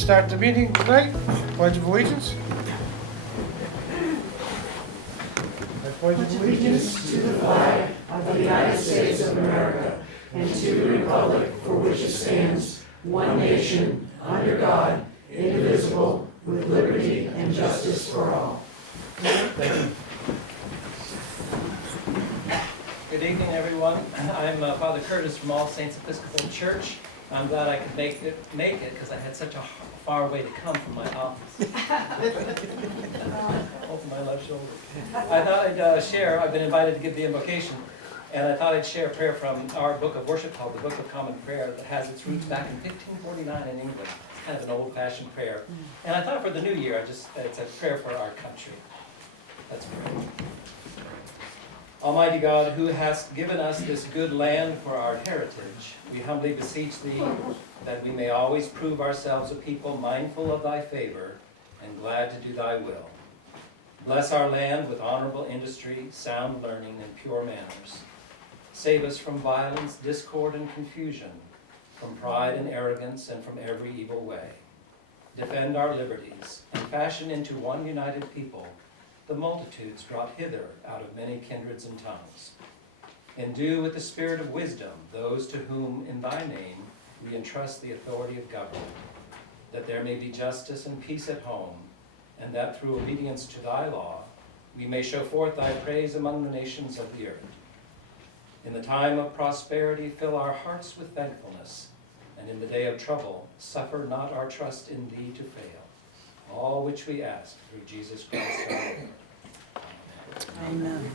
start the meeting tonight. Pledge of allegiance. I pledge allegiance to the flag of the United States of America and to the republic for which it stands, one nation, under God, indivisible, with liberty and justice for all. Good evening, everyone. I'm Father Curtis from All Saints Episcopal Church. I'm glad I could make it because I had such a far way to come from my office. Over my left shoulder. I thought I'd share. I've been invited to give the invocation, and I thought I'd share a prayer from our book of worship called the Book of Common Prayer that has its roots back in 1549 in England. It's kind of an old-fashioned prayer. And I thought for the new year, it's a prayer for our country. Let's pray. Almighty God, who hast given us this good land for our heritage, we humbly beseech Thee that we may always prove ourselves a people mindful of Thy favor and glad to do Thy will. Bless our land with honorable industry, sound learning, and pure manners. Save us from violence, discord, and confusion, from pride and arrogance, and from every evil way. Defend our liberties, and fashion into one united people the multitudes brought hither out of many kindreds and tongues. Endue with the spirit of wisdom those to whom in Thy name we entrust the authority of government, that there may be justice and peace at home, and that through obedience to Thy law we may show forth Thy praise among the nations of the earth. In the time of prosperity fill our hearts with thankfulness, and in the day of trouble suffer not our trust in Thee to fail. All which we ask through Jesus Christ our Lord. Amen.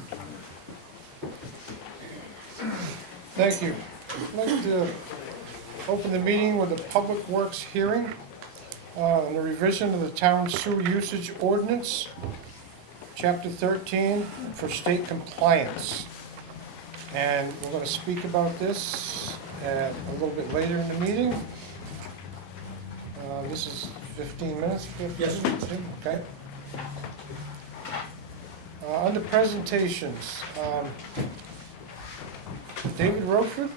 Thank you. I'd like to open the meeting with a public works hearing on the revision of the town sewer usage ordinance, chapter 13, for state compliance. And we're going to speak about this a little bit later in the meeting. This is 15 minutes? 15? Yes. Okay. Under presentations, David Rochford.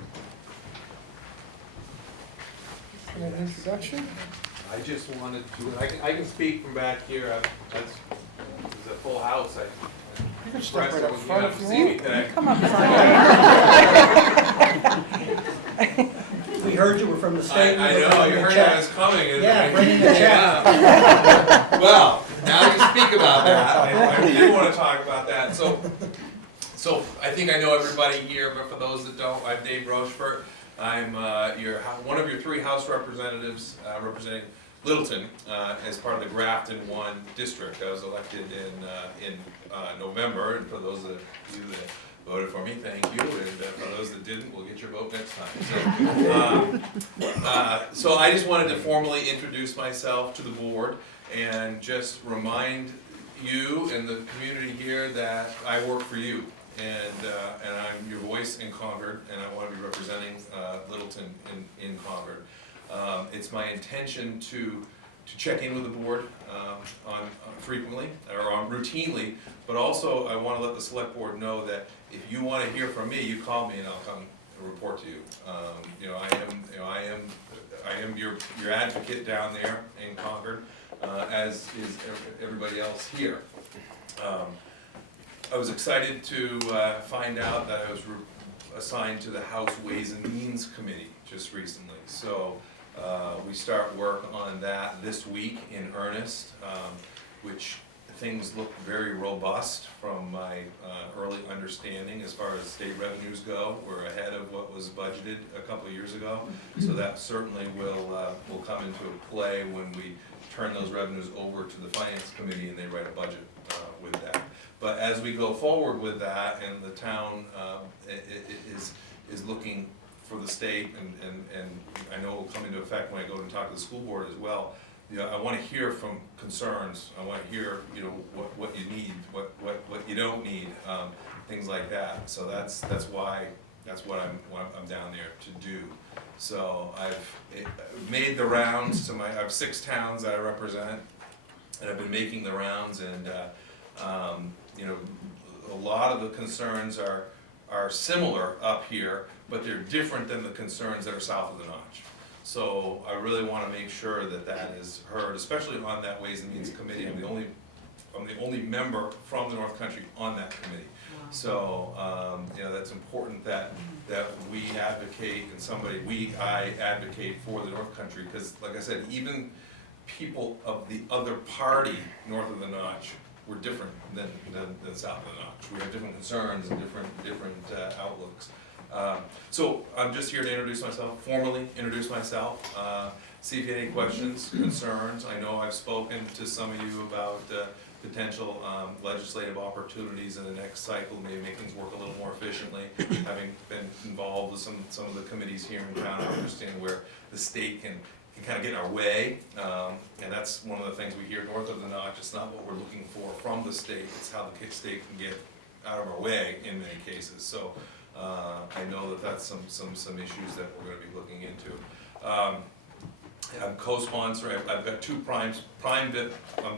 An introduction? I just wanted to, I can speak from back here. It's a full house. You can step right up front if you See me want. today. Come up front. We heard you were from the state. I know, you heard I was coming. And Yeah, bring in the check. Well, now you speak about that. I did want to talk about that. So I think I know everybody here, but for those that don't, I'm Dave Rochefort. I'm one of your three House representatives representing Littleton as part of the Grafton 1 district. I was elected in November, and for those of you that voted for me, thank you, and for those that didn't, we'll get your vote next time. So I just wanted to formally introduce myself to the board and just remind you and the community here that I work for you, and I'm your voice in Concord, and I want to be representing Littleton in Concord. It's my intention to check in with the board on frequently or routinely, but also I want to let the select board know that if you want to hear from me, you call me and I'll come and report to you. I am your advocate down there in Concord, as is everybody else here. I was excited to find out that I was assigned to the House Ways and Means Committee just recently. So we start work on that this week in earnest, which things look very robust from my early understanding as far as state revenues go. We're ahead of what was budgeted a couple of years ago, so that certainly will come into play when we turn those revenues over to the Finance Committee and they write a budget with that. But as we go forward with that, and the town is looking for the state, and I know it will come into effect when I go and talk to the school board as well. I want to hear from concerns. I want to hear, what you need, what you don't need, things like that. So that's what I'm down there to do. So I've made the rounds to I have 6 towns that I represent, and I've been making the rounds, and a lot of the concerns are similar up here, but they're different than the concerns that are south of the Notch. So I really wanna make sure that that is heard, especially on that Ways and Means Committee. I'm the only member from the North Country on that committee. So, you know, that's important that we advocate and I advocate for the North Country, because like I said, even people of the other party north of the Notch were different than south of the Notch. We have different concerns and different outlooks. So I'm just here to introduce myself, formally introduce myself, see if you have any questions, concerns. I know I've spoken to some of you about potential legislative opportunities in the next cycle, maybe make things work a little more efficiently. Having been involved with some of the committees here in town, I understand where the state can kind of get in our way, and that's one of the things we hear north of the Notch. It's not what we're looking for from the state, it's how the state can get out of our way in many cases. So I know that that's some issues that we're gonna be looking into. I'm co-sponsor, I've got I'm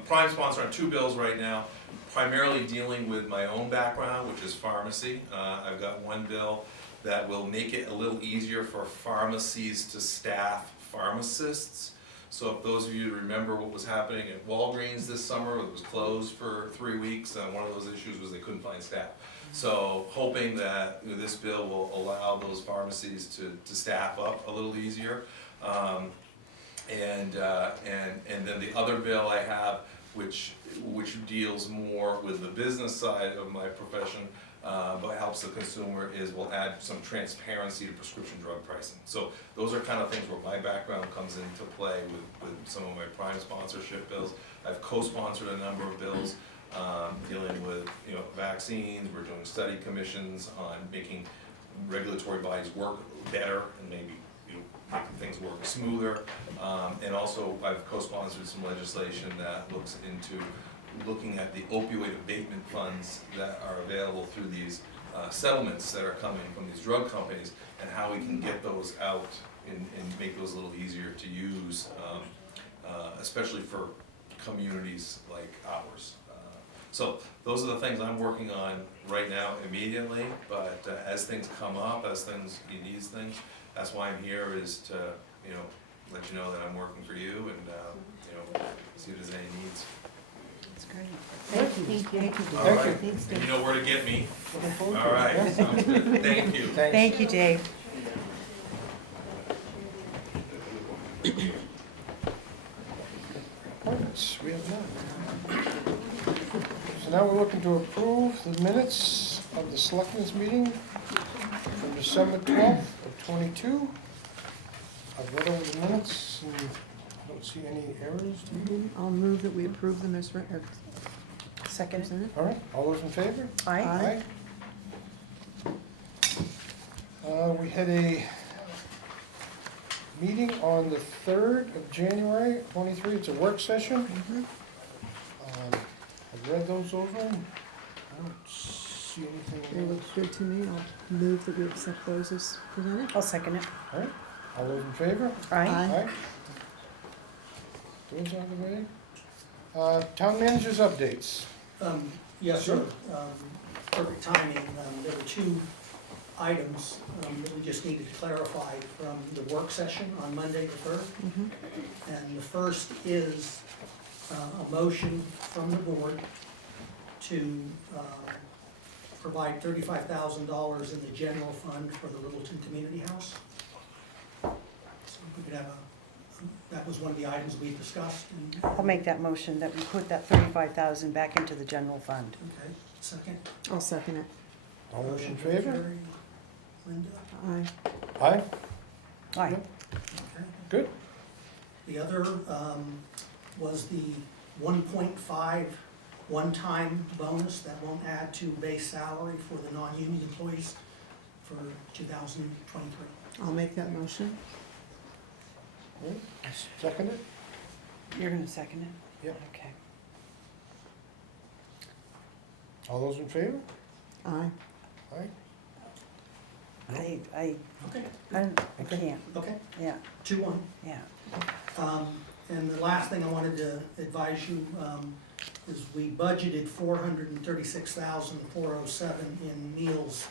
prime sponsor on 2 bills right now, primarily dealing with my own background, which is pharmacy. I've got one bill that will make it a little easier for pharmacies to staff pharmacists. So if those of you remember what was happening at Walgreens this summer, it was closed for 3 weeks, and one of those issues was they couldn't find staff. So hoping that this bill will allow those pharmacies to staff up a little easier. And then the other bill I have, which deals more with the business side of my profession, but helps the consumer, will add some transparency to prescription drug pricing. So those are kind of things where my background comes into play with some of my prime sponsorship bills. I've co-sponsored a number of bills dealing with vaccines. We're doing study commissions on making regulatory bodies work better and maybe making things work smoother. And also I've co-sponsored some legislation that looks into looking at the opioid abatement funds that are available through these settlements that are coming from these drug companies, and how we can get those out and make those a little easier to use, especially for communities like ours. So those are the things I'm working on right now immediately, but as things come up, you need things, that's why I'm here, is to let you know that I'm working for you, and see if there's any needs. That's great. Thank you. All right, Thank Thanks, and Dave. you know where to get me. Looking forward to All it. right, Yeah. sounds good. Thank you. Thanks. Thank you, Dave. Appointments, we have none. So now we're looking to approve the minutes of the selectmen's meeting from December 12th of '22. I've read over the minutes and I don't see any errors. I'll move that we approve them as written. Second. All right, all those in favor? Aye. We had a meeting on the 3rd of January, '23, it's a work session. I've read those over, and I don't see They anything. look good to me. I'll move that we accept those as presented. I'll second it. All right, all those in favor? Aye. Aye. Those out of the way. Town managers updates. Yes, sir. Perfect timing. There were 2 items that we just needed to clarify from the work session on Monday the 3rd. And the first is a motion from the board to provide $35,000 in the general fund for the Littleton Community House. So if we could have that was one of the items we discussed. And I'll make that motion that we put that 35,000 back into the general fund. Okay, second. I'll second it. All those in Motion by favor? Jerry, Linda, Aye. Aye, Aye. okay. good. The other was the 1.5 one-time bonus that won't add to base salary for the non-union employees for 2023. I'll make that motion. Second it? You're gonna second it? Yep. Okay. All those in favor? Aye. Aye. I Okay, can't, okay, yeah, 2-1. yeah. And the last thing I wanted to advise you is we budgeted $436,407 in meals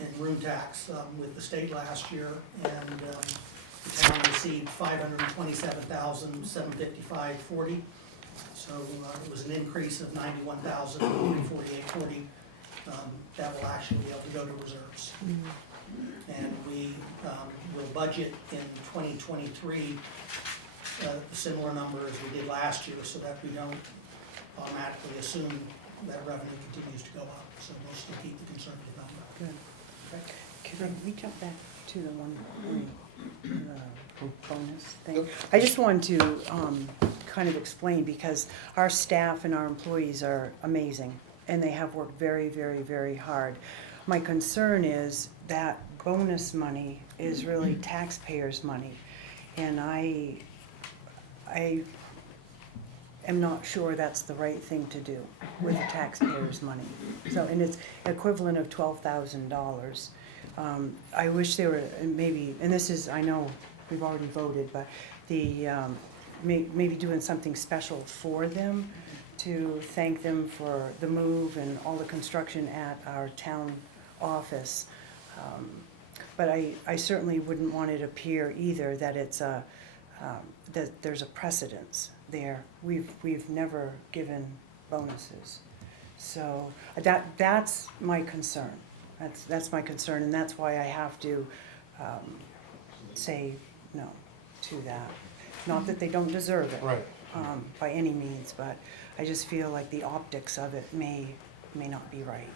and room tax with the state last year, and The town received $527,755.40. So it was an increase of $91,348.40. That will actually be able to go to reserves. And we will budget in 2023 a similar number as we did last year, so that we don't automatically assume that revenue continues to go up. So we'll still keep the conservative number. Good. Can we jump back to the one, the bonus thing? I just wanted to kind of explain, because our staff and our employees are amazing, and they have worked very, very, very hard. My concern is that bonus money is really taxpayers' money, and I am not sure that's the right thing to do with the taxpayers' money. So, and it's equivalent of $12,000. I wish there were maybe, and this is, I know we've already voted, but the, maybe doing something special for them to thank them for the move and all the construction at our town office. But I certainly wouldn't want it to appear either that it's a, that there's a precedence there. We've never given bonuses. So that's my concern. That's my concern, and that's why I have to say no to that. Not that they don't deserve it. Right. By any means, but I just feel like the optics of it may not be right.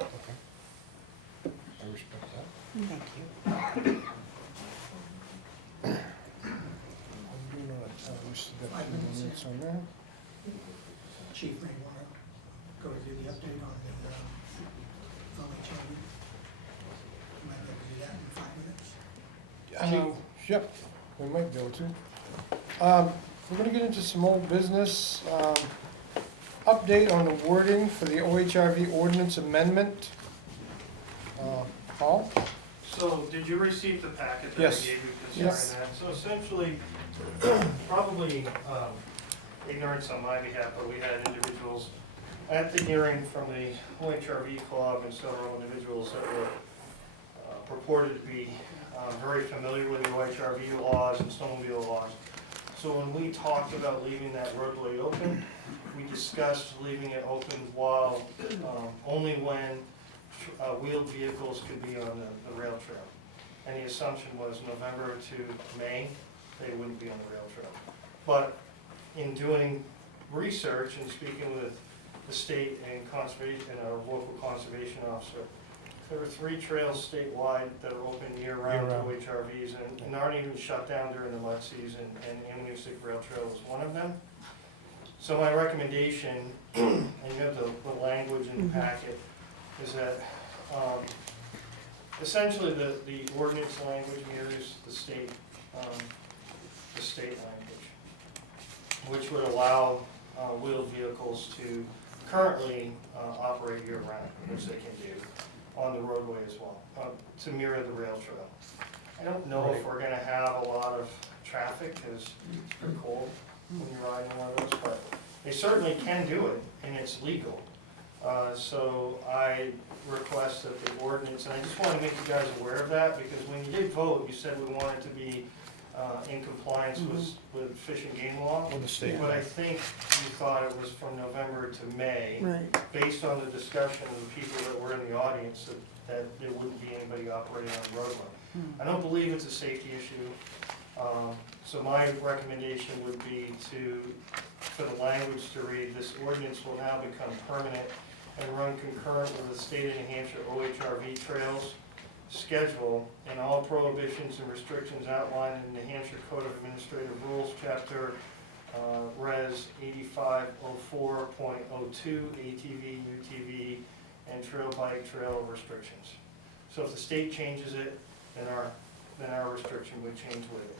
Okay. I respect that. Thank you. I'm doing all that. We still got 2 minutes on that. Chief may want to go do the update on the OHLD. You might be able to do that in 5 minutes. Yep, we might be able to. We're gonna get into some old business. Update on the wording for the OHRV ordinance amendment. Paul? So, did you receive the packet that I Yes. gave you Yes. concerning that? So essentially, probably ignorance on my behalf, but we had individuals at the hearing from the OHRV Club and several individuals that were purported to be very familiar with the OHRV laws and snowmobile laws. So when we talked about leaving that roadway open, we discussed leaving it open while, only when wheeled vehicles could be on the rail trail. And the assumption was November to May, they wouldn't be on the rail trail. But in doing research and speaking with the state and conservation, and our local conservation officer, there are 3 trails statewide that are open year-round to Year-round. OHRVs and aren't even shut down during the mud season, and Amnesic Rail Trail is one of them. So my recommendation, and you have the language in the packet, is that essentially the ordinance language mirrors the state language, which would allow wheeled vehicles to currently operate year-round, which they can do on the roadway as well, to mirror the rail trail. I don't know if we're gonna have a lot of traffic, because it's pretty cold when you're riding one of those, but they certainly can do it, and it's legal. So I request that the ordinance, and I just wanna make you guys aware of that, because when you did vote, you said we wanted to be in compliance with Fish and Game law. With the state. But I think you thought it was from November to May, Right. based on the discussion of the people that were in the audience, that there wouldn't be anybody operating on the roadway. I don't believe it's a safety issue, so my recommendation would be for the language to read, this ordinance will now become permanent and run concurrent with the state of New Hampshire OHRV trails schedule and all prohibitions and restrictions outlined in the New Hampshire Code of Administrative Rules, Chapter Res 8504.02, ATV, UTV, and trail bike trail restrictions. So if the state changes it, then our restriction would change with it.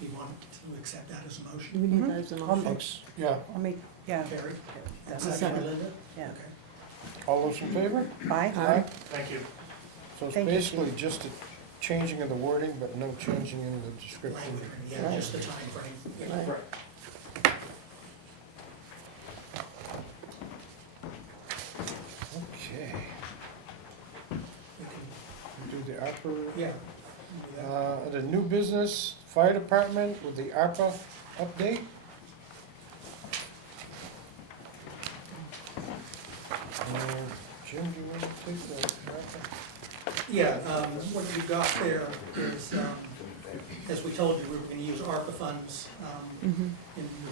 You want to accept that as a Do motion? we need that as a motion? Thanks. Yeah, I'll make, yeah. Carrie? That's Second by second. Linda? Yeah. Okay. all those in favor? Aye. Thank you. So it's Thank you, basically just a changing of the wording, but no changing in the description. Language, yeah, just the timeframe. Right. Okay, We can, we do the upper, yeah, Under new business, fire department with the ARPA update. Jim, do you want to take the ARPA? Yeah, what you've got there is, as we told you, we were gonna use ARPA funds in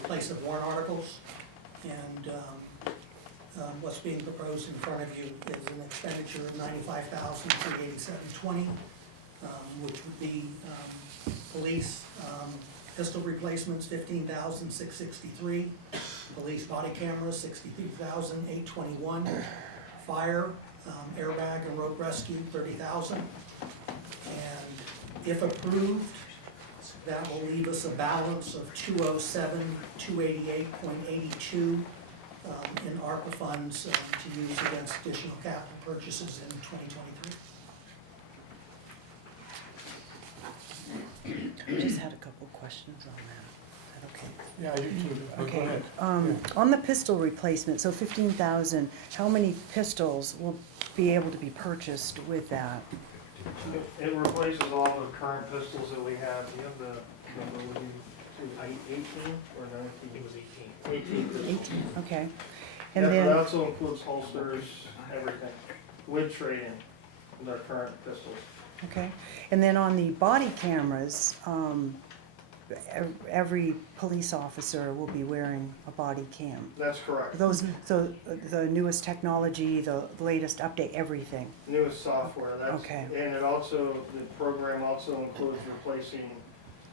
place of warrant articles. And what's being proposed in front of you is an expenditure of $95,387.20, which would be police pistol replacements, $15,663, police body cameras, $62,821, fire, airbag and rope rescue, $30,000. And if approved, that will leave us a balance of $207,288.82 in ARPA funds to use against additional capital purchases in 2023. I just had a couple questions on that. Is that okay? Yeah, you too. Go Okay, ahead. on the pistol replacement, so 15,000, how many pistols will be able to be purchased with that? It replaces all the current pistols that we have. Do you have the number with you? 18 or 19? It was 18. 18 pistols. 18, okay. Yeah, And but that then, also includes holsters, everything, with trade-in, with our current pistols. okay, and then on the body cameras, every police officer will be wearing a body cam. That's correct. Those, so the newest technology, the latest update, everything. Newest software, that's, Okay. and it also, the program also includes replacing,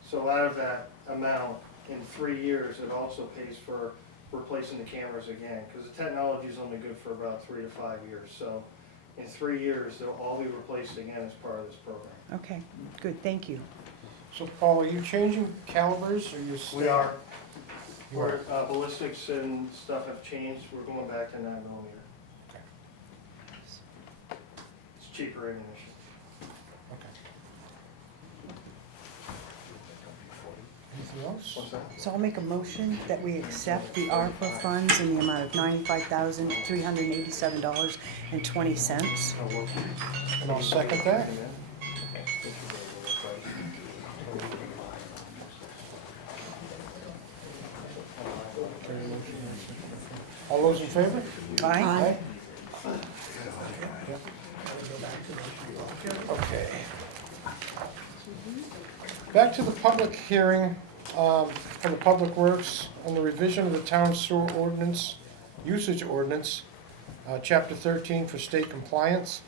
so out of that amount, in 3 years, it also pays for replacing the cameras again, because the technology is only good for about 3 to 5 years, so in 3 years, they'll all be replaced again as part of this program. Okay, good, thank you. So Paul, are you changing calibers or you staying? We are, You where ballistics and stuff have changed, we're going back to 9mm. Okay. It's cheaper ammunition. Okay. Anything else? What's that? So I'll make a motion that we accept the ARPA funds in the amount of $95,387.20. And I'll second that. All those in favor? Aye. Yep. Okay. Back to the public hearing for the Public Works on the revision of the town sewer ordinance, usage ordinance, chapter 13 for state compliance.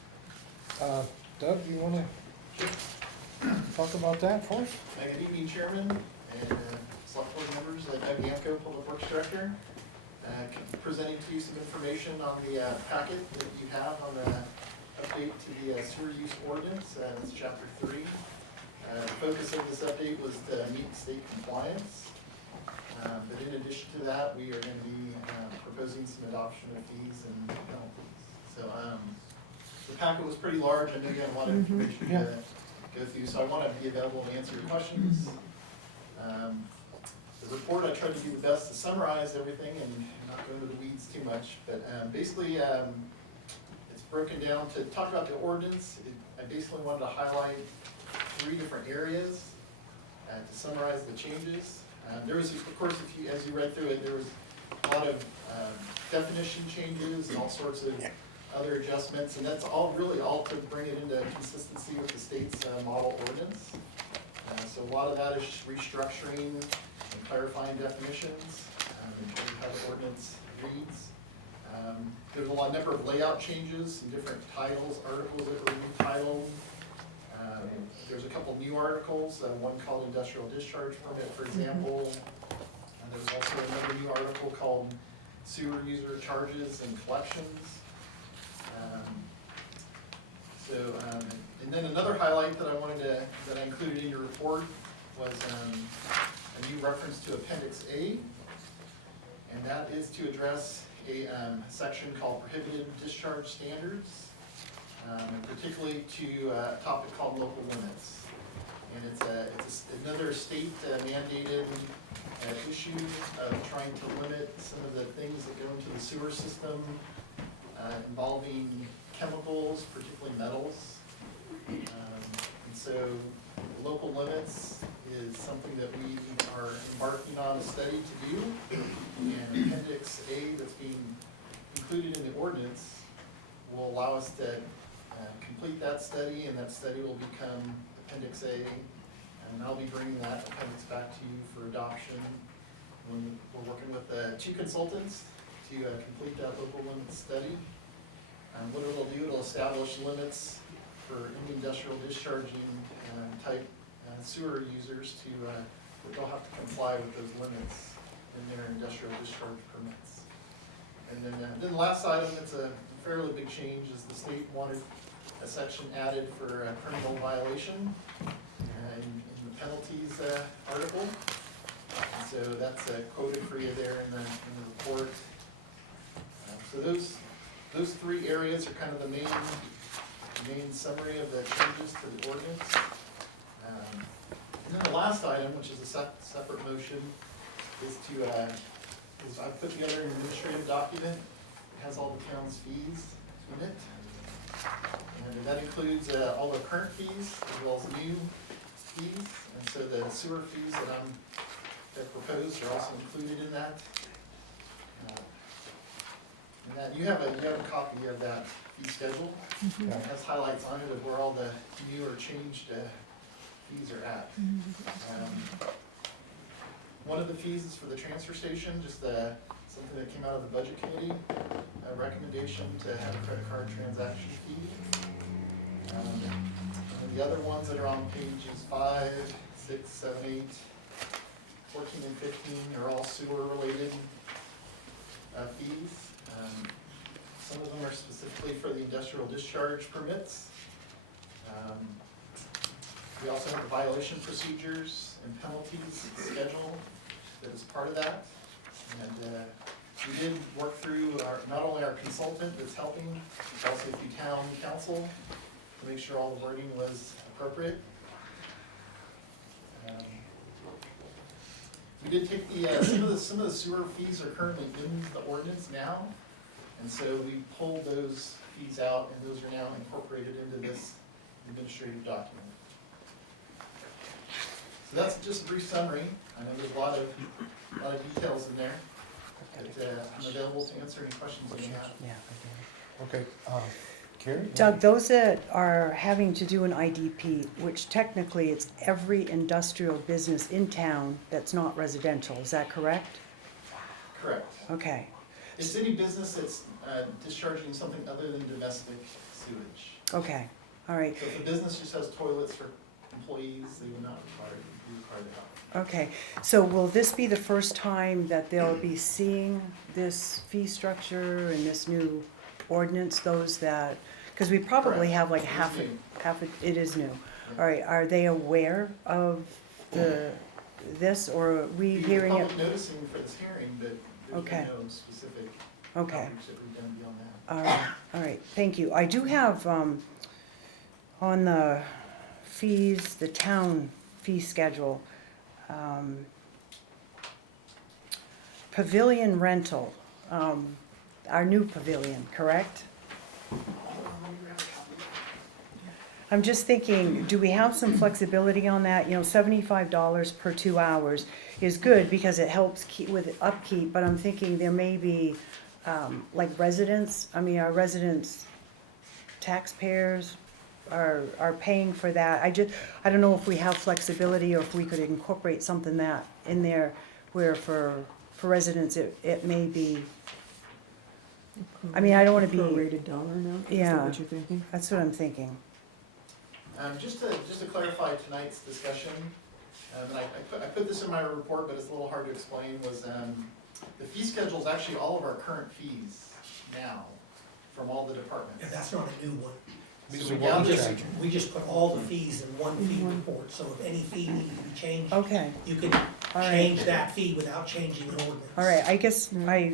Doug, you want to talk about that for us? Good evening, Chairman and Select Board members. Doug Yanko, Public Works Director. Presenting to you some information on the packet that you have on the update to the sewer use ordinance. It's chapter 3. The focus of this update was to meet state compliance. But in addition to that, we are going to be proposing some adoption of fees and penalties. So the packet was pretty large. I know you had a lot of information to go through, so I want to be available to answer your questions. The report, I tried to do the best to summarize everything and not go into the weeds too much, but basically it's broken down to talk about the ordinance. I basically wanted to highlight 3 different areas to summarize the changes. There was, of course, as you read through it, there was a lot of definition changes and all sorts of other adjustments, and that's all really all to bring it into consistency with the state's model ordinance. So a lot of that is just restructuring and clarifying definitions in terms of how the ordinance reads. There's a number of layout changes and different titles, articles that were retitled. There's a couple new articles, one called Industrial Discharge Permit, for example. And there's also another new article called Sewer User Charges and Collections. And then another highlight that I wanted to, that I included in your report was a new reference to Appendix A. And that is to address a section called Prohibited Discharge Standards, particularly to a topic called local limits. And it's another state mandated issue of trying to limit some of the things that go into the sewer system involving chemicals, particularly metals. And so local limits is something that we are embarking on a study to do. And Appendix A that's being included in the ordinance will allow us to complete that study, and that study will become Appendix A. And I'll be bringing that appendix back to you for adoption. When we're working with 2 consultants to complete that local limits study. What it'll do, it'll establish limits for any industrial discharging type sewer users to, that they'll have to comply with those limits in their industrial discharge permits. And then the last item, it's a fairly big change, is the state wanted a section added for a criminal violation in the penalties article. And so that's quoted for you there in the report. So those 3 areas are kind of the main summary of the changes to the ordinance. And then the last item, which is a separate motion, is I put together an administrative document. It has all the town's fees in it. And that includes all the current fees as well as new fees. And so the sewer fees that proposed are also included in that. And that you have a copy of that fee schedule. It has highlights on it of where all the new or changed fees are at. One of the fees is for the transfer station, just something that came out of the budget committee, a recommendation to have a credit card transaction fee. And the other ones that are on pages 5, 6, 7, 8, 14, and 15 are all sewer related fees. Some of them are specifically for the industrial discharge permits. We also have the violation procedures and penalties schedule that is part of that. And we did work through not only our consultant that's helping, but also through town council to make sure all the wording was appropriate. We did take some of the sewer fees are currently in the ordinance now, and so we pulled those fees out, and those are now incorporated into this administrative document. So that's just a brief summary. I know there's a lot of details in there, but I'm available to answer any questions you may have. Yeah. Okay, Carrie? Doug, those that are having to do an IDP, which technically it's every industrial business in town that's not residential, is that correct? Correct. Okay, It's any business that's discharging something other than domestic sewage. okay, all right, So if a business just has toilets for employees, they would not be required to have. okay. So will this be the first time that they'll be seeing this fee structure and this new ordinance, those that, because we probably Correct. have like It is half new. it is new. All right, are they aware of this, or are we We hearing it? public noticing for this hearing, but there's Okay. been no specific Okay. outreach that we've done beyond that. All right, thank you. I do have, on the fees, the town fee schedule, pavilion rental, our new pavilion, correct? I'm just thinking, do we have some flexibility on that? You know, $75 per 2 hours is good because it helps keep with upkeep, but I'm thinking there may be, like residents, I mean, our residents, taxpayers are paying for that. I don't know if we have flexibility or if we could incorporate something that in there where for residents, it may be, I mean, I don't wanna be, Prorated dollar amount, is Yeah. that what you're thinking? that's what I'm thinking. Just to clarify tonight's discussion, and I put this in my report, but it's a little hard to explain, was the fee schedule is actually all of our current fees now from all the departments. And that's not a new one. These So are we what down we just- charge. We just put all the fees in one fee report, so if any fee needed to be changed, Okay, you can all right, change that fee without changing the ordinance. all right, I guess I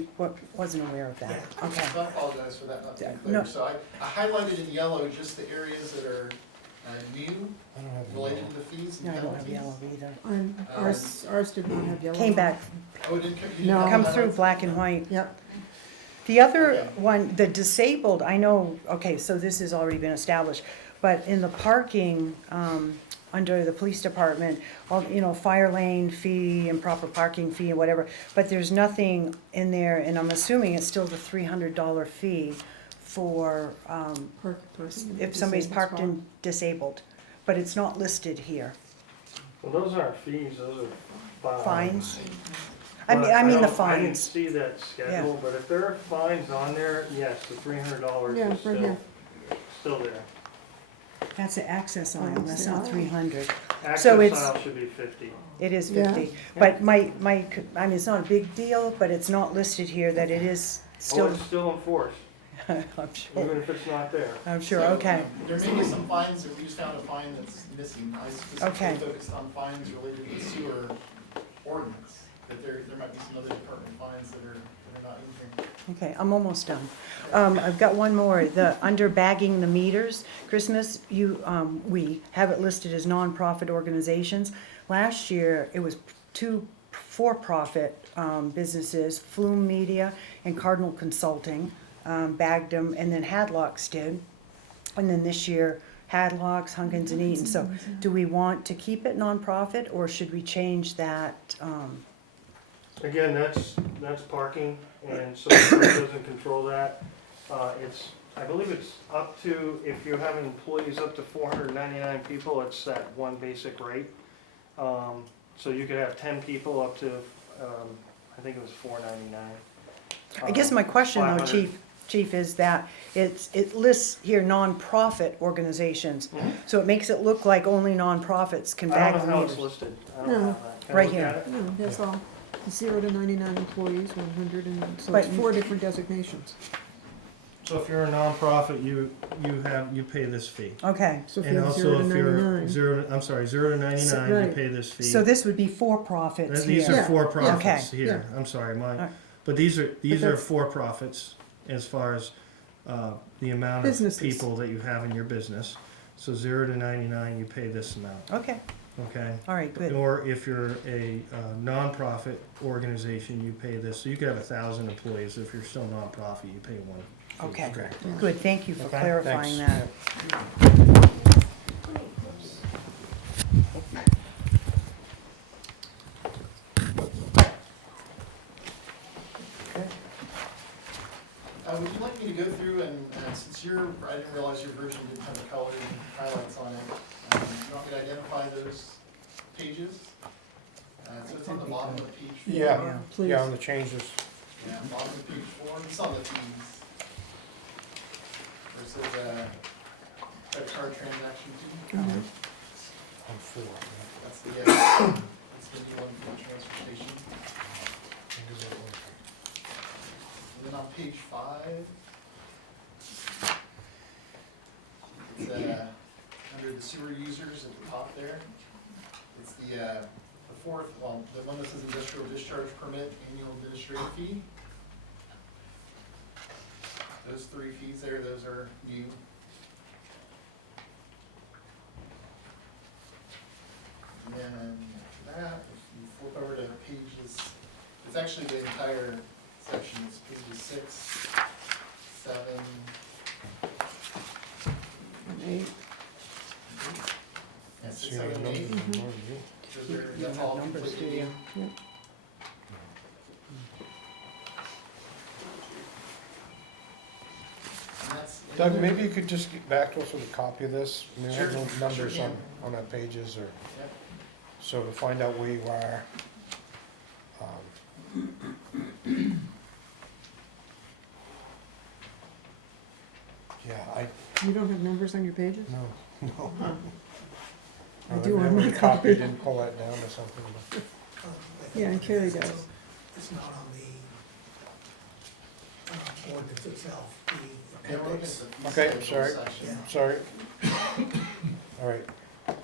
wasn't aware of that, Yeah. okay. So I apologize for that not being No. clear. So I highlighted in yellow just the areas that are new, I don't have. related to the fees No, and I don't have penalties. yellow either. Ours did not have yellow. Came back, Oh, it didn't come, you No. didn't come have through highlights? black and white. Yep, The other Okay. one, the disabled, I know, okay, so this has already been established, But in the parking, under the police department, all, you know, fire lane fee, improper parking fee and whatever, but there's nothing in there, and I'm assuming it's still the $300 fee for, if somebody's parked in disabled, but it's not listed here. Well, those aren't fees, those are Fines? But I mean the don't- I didn't fines. see that schedule, but if there are fines on there, yes, the $300 Yeah, is right here. still there. That's the access aisle, that's not 300. Access it's- aisle should be 50. It is Yeah. 50, but I mean, it's not a big deal, but it's not listed here that it is Oh, still, it's still enforced, I'm sure, even if it's not there. I'm sure, So, okay. There may be some fines, that we just found a fine that's missing. I Okay. specifically focused on fines related to the sewer ordinance, but there might be some other department fines that are not in here. Okay, I'm almost done. I've got one more, under bagging the meters, Christmas, we have it listed as nonprofit organizations. Last year, it was 2 for-profit businesses, Flume Media and Cardinal Consulting, bagged them, and then Hadlocks did. And then this year, Hadlocks, Hunkins and Eaton. So do we want to keep it nonprofit, or should we change that? Again, that's parking, and so the board doesn't control that. I believe it's up to, if you have employees up to 499 people, it's that one basic rate. So you could have 10 people up to, I think it was $499. I guess my question though, 500. Chief, is that it lists here nonprofit organizations. Mhm. So it makes it look like only nonprofits can I bag don't the know how it's meters. listed. I don't No. have that. Can I Right look here. at it? No, that's all. 0 to 99 employees, 100, and so But- it's 4 different designations. So if you're a nonprofit, you pay this fee. Okay, So if And you have also 0 to if you're 99. 0 to 99, you Right. pay this fee. so this would be for-profits These here. are Yeah, for-profits yeah. here, I'm sorry, Alright. but these are that's- for-profits as far as, the amount of Businesses. people that you have in your business. So 0 to 99, you pay this amount, Okay, okay? all right, good. Or if you're a nonprofit organization, you pay this, so you could have 1,000 employees, if you're still nonprofit, you pay one. fee. Okay, Yeah. good, thank you for Okay, clarifying thanks. that. Would you like me to go through and, since I didn't realize your version didn't have the colored highlights on it, you want me to identify those pages? So it's on the bottom of page 4. Yeah, Please. yeah, on the changes. Yeah, bottom of page 4, it's on the fees. Where it says, credit card transaction fee, Mhm. On 4. that's the new one for the transfer station. And then on page 5, it's, under the sewer users at the top there, it's the fourth, well, the one that says industrial discharge permit, annual administrative fee. Those 3 fees there, those are new. And then after that, if you flip over to pages, it's actually the entire section, it's pages 6, 7, And 8. and 6, See how 7, and 8. numbers are more than you. Those You are, don't that's have all numbers, completely do you? new. And that's. Doug, maybe you could just get back to us with a copy of this, I mean, I have Sure, no numbers sure, on our pages, or, Yep. so to find out where you are. Yeah, You don't have numbers on your pages? no. Oh. I Uh, do on maybe my the copy. Didn't pull that down or something, but. Yeah, and Carrie does. It's not on the ordinance itself, the Yeah, we're looking appendix. at the fee Okay, schedule sorry. section. Sorry. All right. No,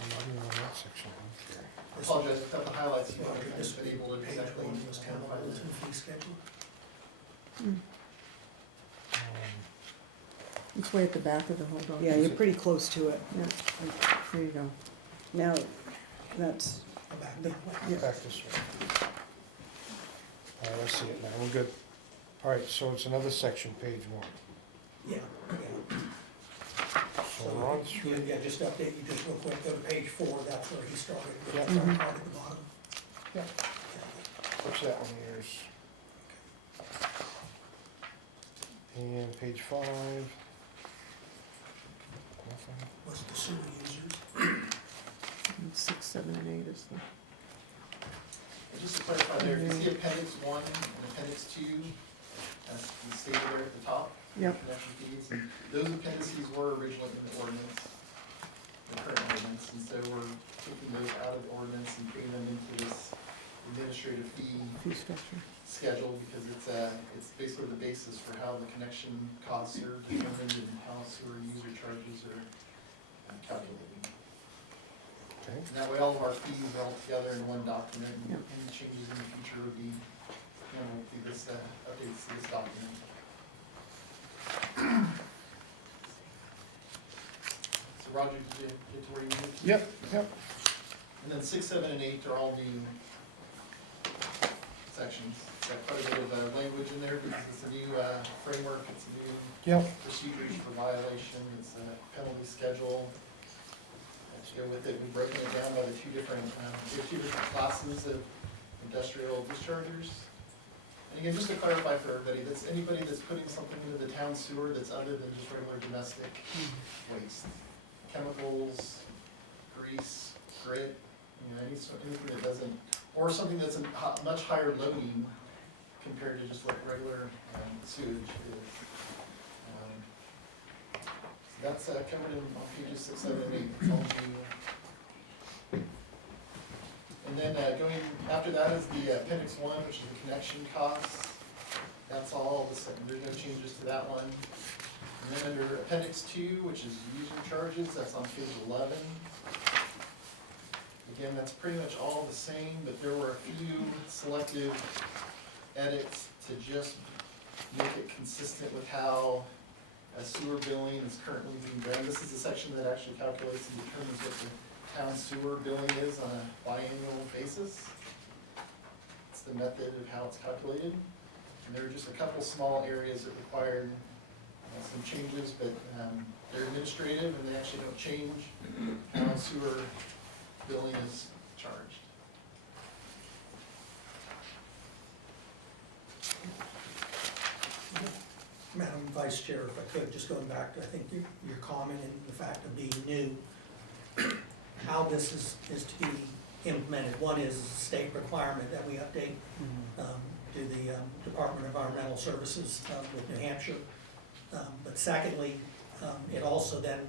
I'm not even on that section, okay. I apologize, without the highlights, you know, I This haven't been able to page exactly 1 was town identify the. Littleton fee schedule. It's way at the back of the whole document. Yeah, you're pretty close to it. Yeah, there you go. Now, that's, Go back The- that way. yeah. Back this way. All right, I see it now, we're good. All right, so it's another section, page 1. Yeah, yeah. So we're on Yeah, through, yeah, just update you just real quick, go to page 4, that's where he started, with Yeah. the front part at the bottom. Yeah. what's that one here? And page 5. Nothing. What's the sewer users? 6, 7, and 8 is the. And just to clarify there, you see appendix 1 and appendix 2, as stated there at the top? Yep. Connection fees, and those appendices were originally in the ordinance, the current ordinance, and so we're taking those out of the ordinance and putting them into this administrative fee Fee structure. schedule, because it's basically the basis for how the connection costs are determined and how sewer user charges are calculated. Okay. And that way all of our fees are all together in one document, and Yep. any changes in the future would be handled through this, updates to this document. So Roger, did you get to where you needed to? Yep, yep. And then 6, 7, and 8 are all new sections. Got quite a bit of language in there because it's a new framework, it's a new Yep. procedures for violation, it's a penalty schedule. To go with it, we've broken it down by the two different classes of industrial dischargers. And again, just to clarify for everybody, that's anybody that's putting something into the town sewer that's other than just regular domestic waste. Chemicals, grease, grit, anything that doesn't, or something that's a much higher loading compared to just what regular sewage is. So that's covered on pages 6, 7, and 8. It's all new. And then going after that is the appendix 1, which is the connection costs. That's all, there's no changes to that one. And then under appendix 2, which is user charges, that's on page 11. Again, that's pretty much all the same, but there were a few selective edits to just make it consistent with how sewer billing is currently being done. This is the section that actually calculates and determines what the town sewer billing is on a biannual basis. It's the method of how it's calculated. And there are just a couple small areas that required some changes, but they're administrative and they actually don't change how sewer billing is charged. Madam Vice Chair, if I could, just going back to, I think, your comment and the fact of being new, how this is to be implemented. One is a state requirement that we update to the Department of Environmental Services with New Hampshire. But secondly, it also then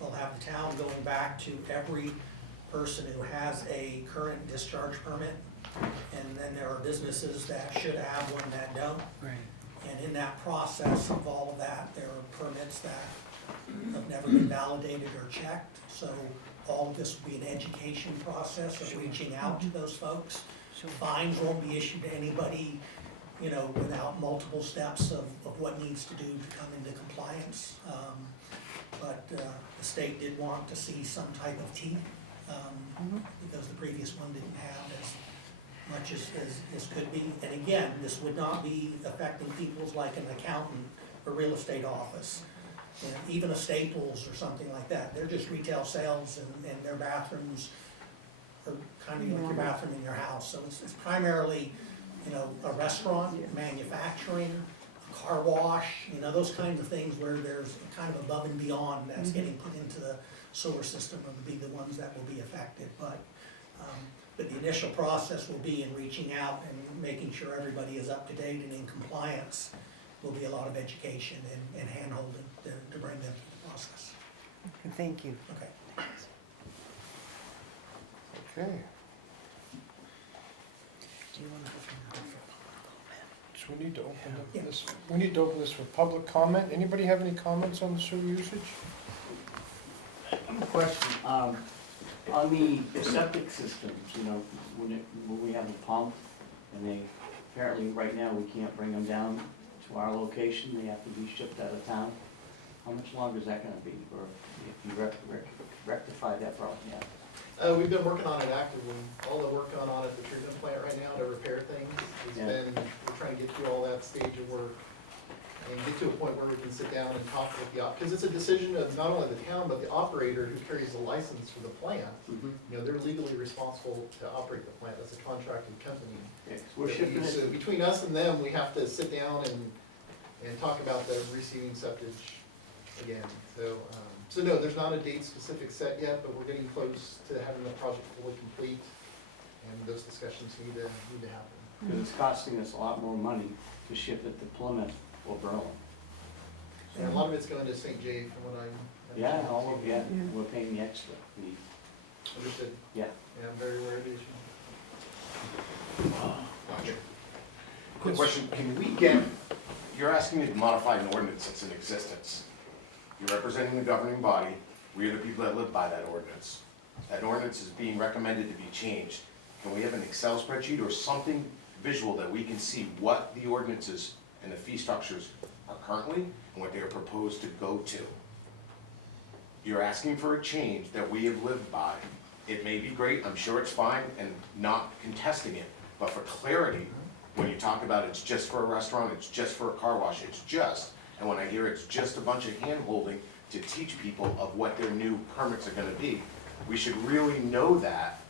will have the town going back to every person who has a current discharge permit. And then there are businesses that should have one that don't. Right. And in that process of all of that, there are permits that have never been validated or checked. So all of this will be an education process of reaching out to those folks. Sure. Fines won't be issued to anybody, without multiple steps of what needs to do to come into compliance. But the state did want to see some type of teeth, because the previous one didn't have as much as could be. And again, this would not be affecting people's like an accountant or real estate office, even a Staples or something like that. They're just retail sales and their bathrooms are kind of like your bathroom in your house. So it's primarily, a restaurant, manufacturing, a car wash, those kinds of things where there's kind of above and beyond that's getting put into the sewer system would be the ones that will be affected. But the initial process will be in reaching out and making sure everybody is up to date and in compliance. Will be a lot of education and hand-holding to bring them through the process. Thank you. Okay. Okay. Do you want to open it up for So we need to open up Yeah. this, we need to open this for public comment. Anybody have any comments on the sewer usage? Question, on the septic systems, when we have a pump, and they, apparently right now, we can't bring them down to our location, they have to be shipped out of town. How much longer is that gonna be, or if you rectify that problem yet? We've been working on it actively. All the work going on at the treatment plant right now to repair things. Yeah. We're trying to get through all that stage of work. and get to a point where we can sit down and talk with the, because it's a decision of not only the town, but the operator who carries the license for the plant. Mhm. You know, they're legally responsible to operate the plant, that's a contracted company. Okay, so we're shifting it. So between us and them, we have to sit down and talk about the receiving septage again. So no, there's not a date specific set yet, but we're getting close to having the project fully complete, and those discussions need to happen. Because it's costing us a lot more money to ship it to Plymouth or Berlin. And a lot of it's going to St. J from what I'm. Yeah, we're paying the extra fee. Understood. Yeah. Yeah, I'm very aware of the issue. Roger. Quick question, can we get, you're asking me to modify an ordinance that's in existence. You're representing the governing body, we are the people that live by that ordinance. That ordinance is being recommended to be changed. Can we have an Excel spreadsheet or something visual that we can see what the ordinances and the fee structures are currently and what they are proposed to go to? You're asking for a change that we have lived by. It may be great, I'm sure it's fine, and not contesting it, but for clarity, when you talk about it's just for a restaurant, it's just for a car wash, it's just, and when I hear it's just a bunch of hand-holding to teach people of what their new permits are gonna be, we should really know that,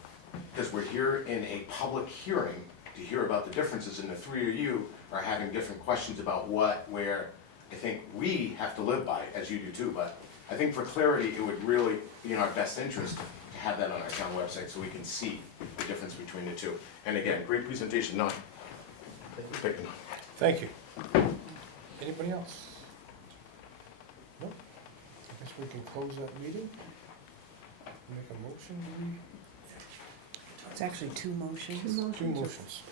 because we're here in a public hearing to hear about the differences, and the three of you are having different questions about what, where, I think we have to live by, as you do too, but I think for clarity, it would really be in our best interest to have that on our town website so we can see the difference between the two. And again, great presentation, none. Take none. Thank you. Anybody else? No? I guess we can close that meeting. Make a motion, do It's actually two motions. we? Two motions.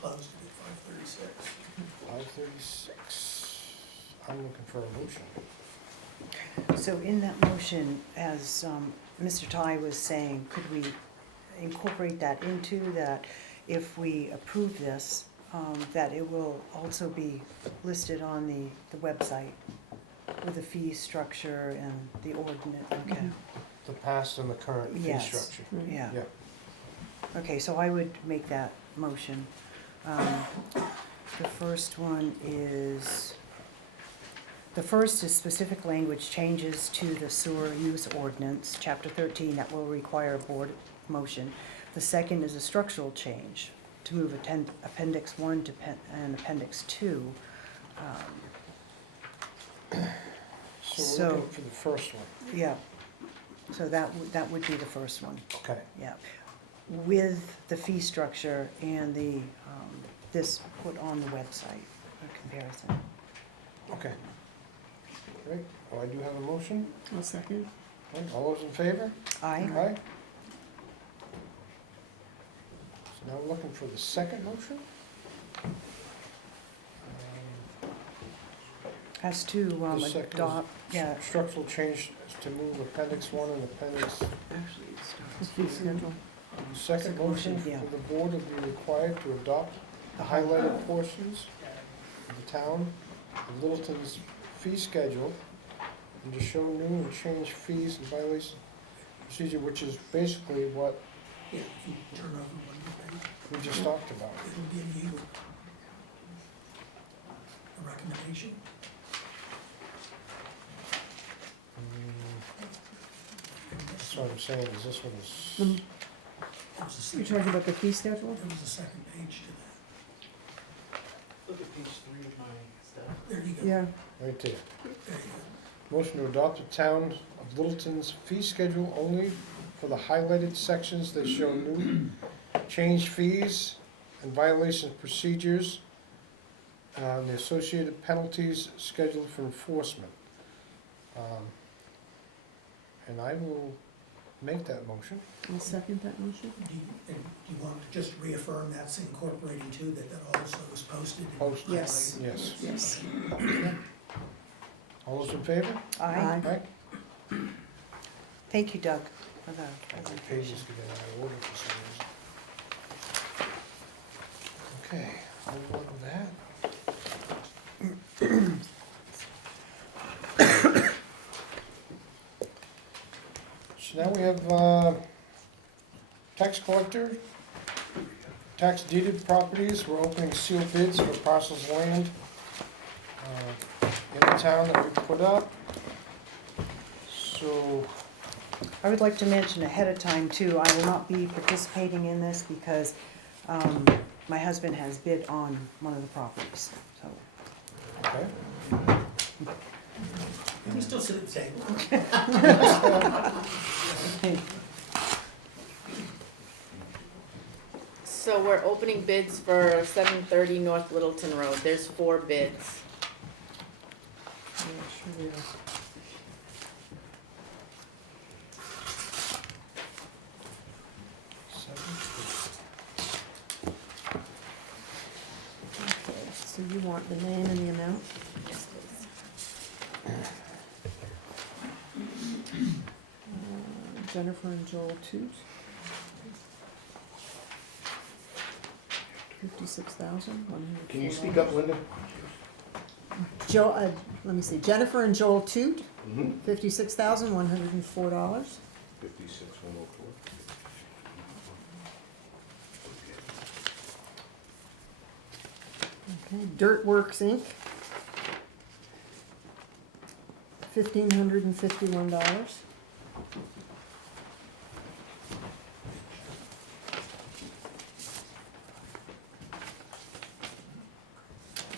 Closed at 5:36. 5:36. I'm looking for a motion. So in that motion, as Mr. Ty was saying, could we incorporate that into that if we approve this, that it will also be listed on the website with the fee structure and the ordinance, okay? The past and the current fee Yes. structure. Yeah. Yeah. Okay, so I would make that motion. The first one is, the first is specific language changes to the sewer use ordinance, chapter 13, that will require a board motion. The second is a structural change to move appendix 1 to and appendix 2. So we're looking for the first one. Yeah, so that would be the first one. Okay. Yeah, with the fee structure and the, this put on the website, a comparison. Okay. Great. Well, I do have a motion. I'll second. Right, all those in favor? Aye. Aye. So now we're looking for the second motion. Has to The second is adopt, yeah, Structural change is to move appendix 1 and appendix. actually, it The starts. fee schedule. The second motion Yeah. for the board will be required to adopt the highlighted portions of the town of Littleton's fee schedule and to show new and changed fees and violation procedure, which is basically what Yeah, if you turn over one page, we just talked about. it'll give you a recommendation. That's what I'm saying, is this one is, Um, There was a You're second, talking about the fee schedule? there was a second page to that. Look at page 3 of my stuff. There you go. Yeah, right there. There you go. Motion to adopt the town of Littleton's fee schedule only for the highlighted sections that show new changed fees and violation procedures, and the associated penalties scheduled for enforcement. And I will make that motion. I'll second that motion. And do you want to just reaffirm that's incorporating too, that also was posted? and Posted. Yes. Yes. Yes. All those in favor? Aye. Right? Thank you, Doug, for the My presentation. pages get out of order for some reason. Okay, I'll work with that. So now we have tax collector, tax deeded properties. We're opening sealed bids for parcels of land. the town that we put up. So, I would like to mention ahead of time too, I will not be participating in this because my husband has bid on one of the properties, so. okay. We still sit at the table. So we're opening bids for 730 North Littleton Road. There's 4 bids. Okay, so you want the name and the amount? Yes, please. Jennifer and Joel Toot. 56,100. Can you speak up, Linda? Let me see, Jennifer and Joel Toot, Mm-hmm. $56,104. 56,104. Okay, Dirtworks Inc. $1,551.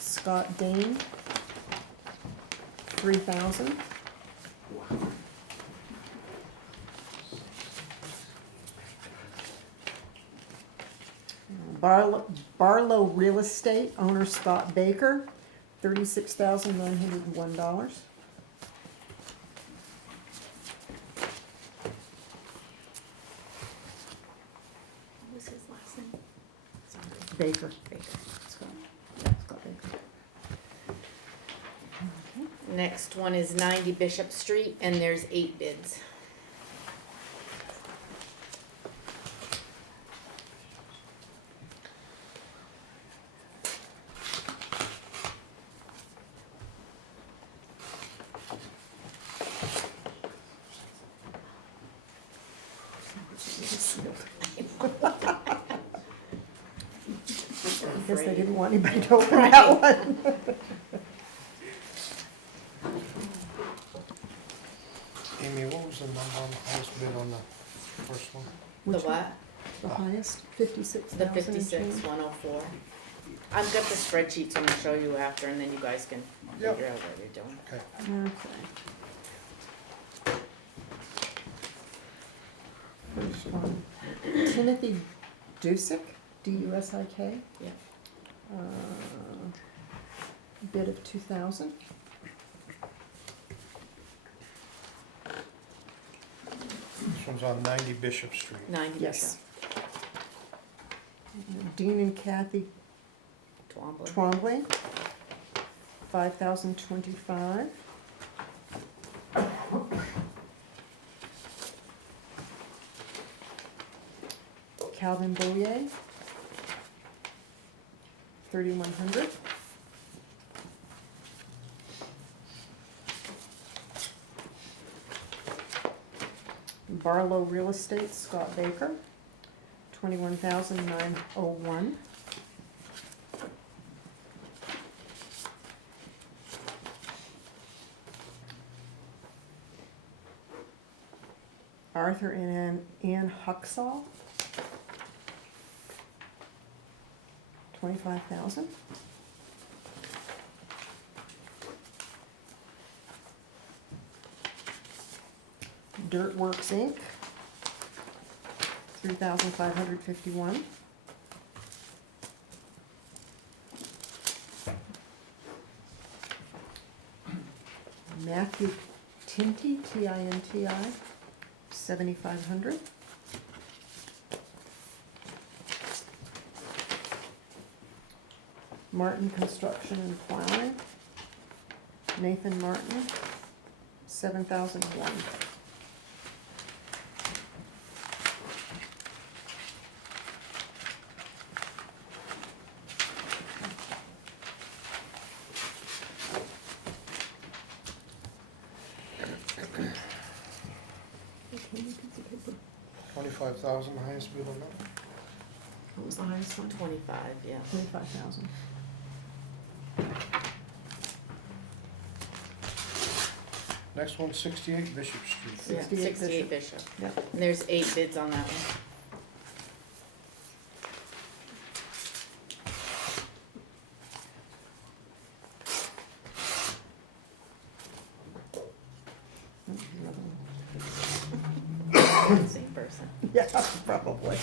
Scott Dane, 3,000. Barlow Real Estate, owner Scott Baker, $36,901. What was his last name? Baker. Baker. Scott Baker. Next one is 90 Bishop Street, and there's 8 bids. I guess they didn't want anybody to open that one. Amy, what was the number on the highest bid on the first one? The Which one? what? The highest, 56,000 The and 56, change. 104. I've got the spreadsheets I'm gonna show you after, and then you guys can Yep. figure out what you're doing. Okay. Okay. First one, Timothy Dusick, D-U-S-I-K. Yeah. Bid of 2,000. This one's on 90 Bishop Street. 90 Yes. Bishop. Dean and Kathy Twombly. Twombly, 5,025. Calvin Boyer, 3,100. Barlow Real Estate, Scott Baker, 21,901. Arthur and Ann Huxall, 25,000. Dirtworks Inc., 3,551. Matthew Tinty, T-I-N-T-I, 7,500. Martin Construction and Plowing, Nathan Martin, 7,001. $25,000, the highest bid on that. What was the highest one? 25, yeah. 25,000. Next one, 68 Bishop Street. Yeah, 68 Bishop. Yep. And there's 8 bids on that one. Same person. Yeah, probably.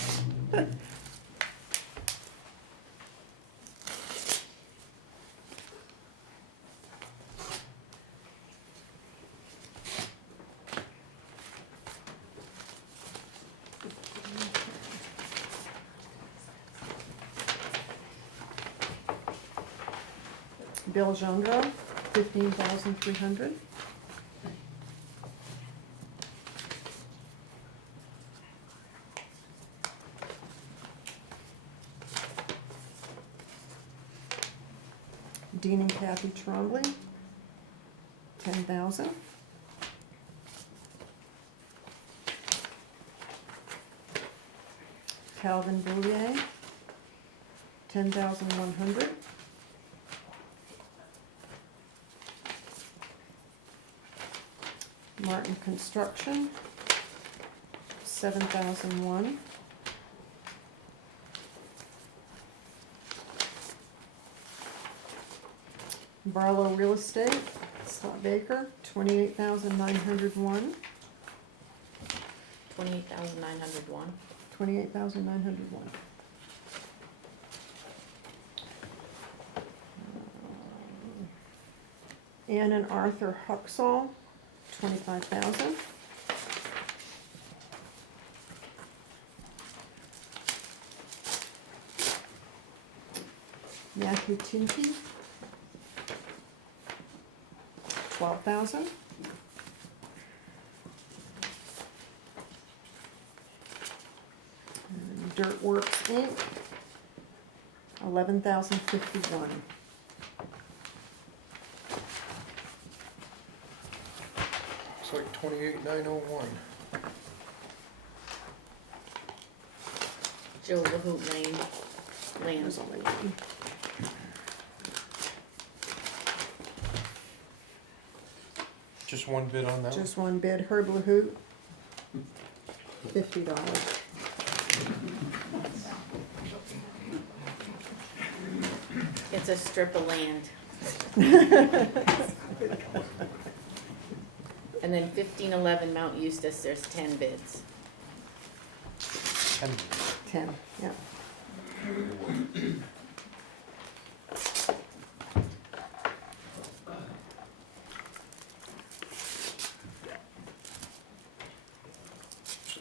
Bill Gendro, 15,300. Dean and Kathy Trombley, 10,000. Calvin Boulier, 10,100. Martin Construction, 7,001. Barlow Real Estate, Scott Baker, 28,901. 28,901. 28,901. Ann and Arthur Huxall, 25,000. Matthew Tinty, 12,000. Dirt Works Inc., 11,051. It's like 28,901. Joe LaHoot Lane, There's land. only one. Just one bid on that one? Just one bid, Herb LaHoot, $50. It's a strip of land. And then 1511 Mount Eustis, there's 10 bids. And 10, yeah.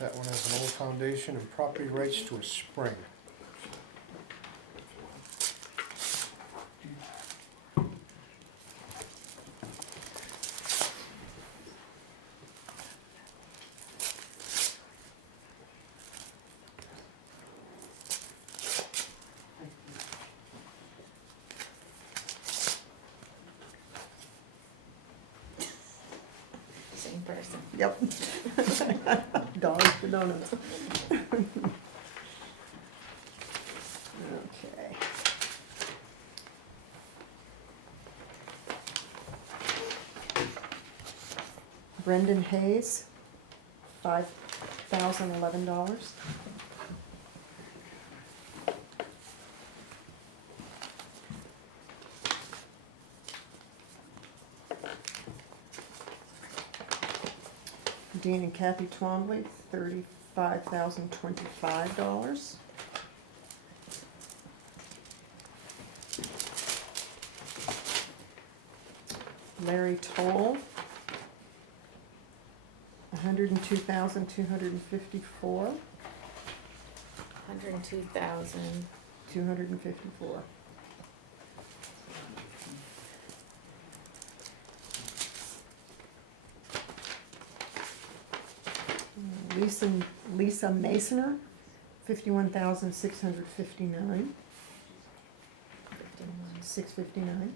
that one has an old foundation and property rights to a spring. Same person. Yep. Dollars for donuts. Okay. Brendan Hayes, $5,011. Dean and Kathy Twombly, $35,025. Larry Toll, $102,254. 102,000. 254. Lisa Masoner, 51,659. 659.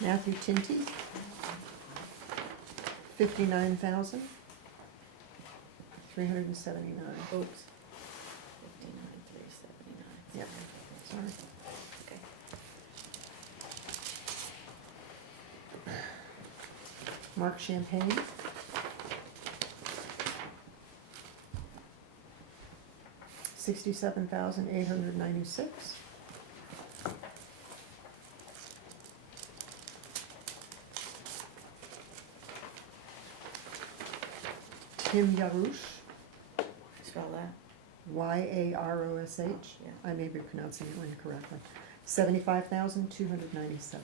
Matthew Tinty, 59,379. Oops. 59,379. Yep. sorry. Mark Champagne. $67,896. Tim Yarush, Spell that. Yarosh. Yeah. I may be pronouncing it incorrectly. 75,297.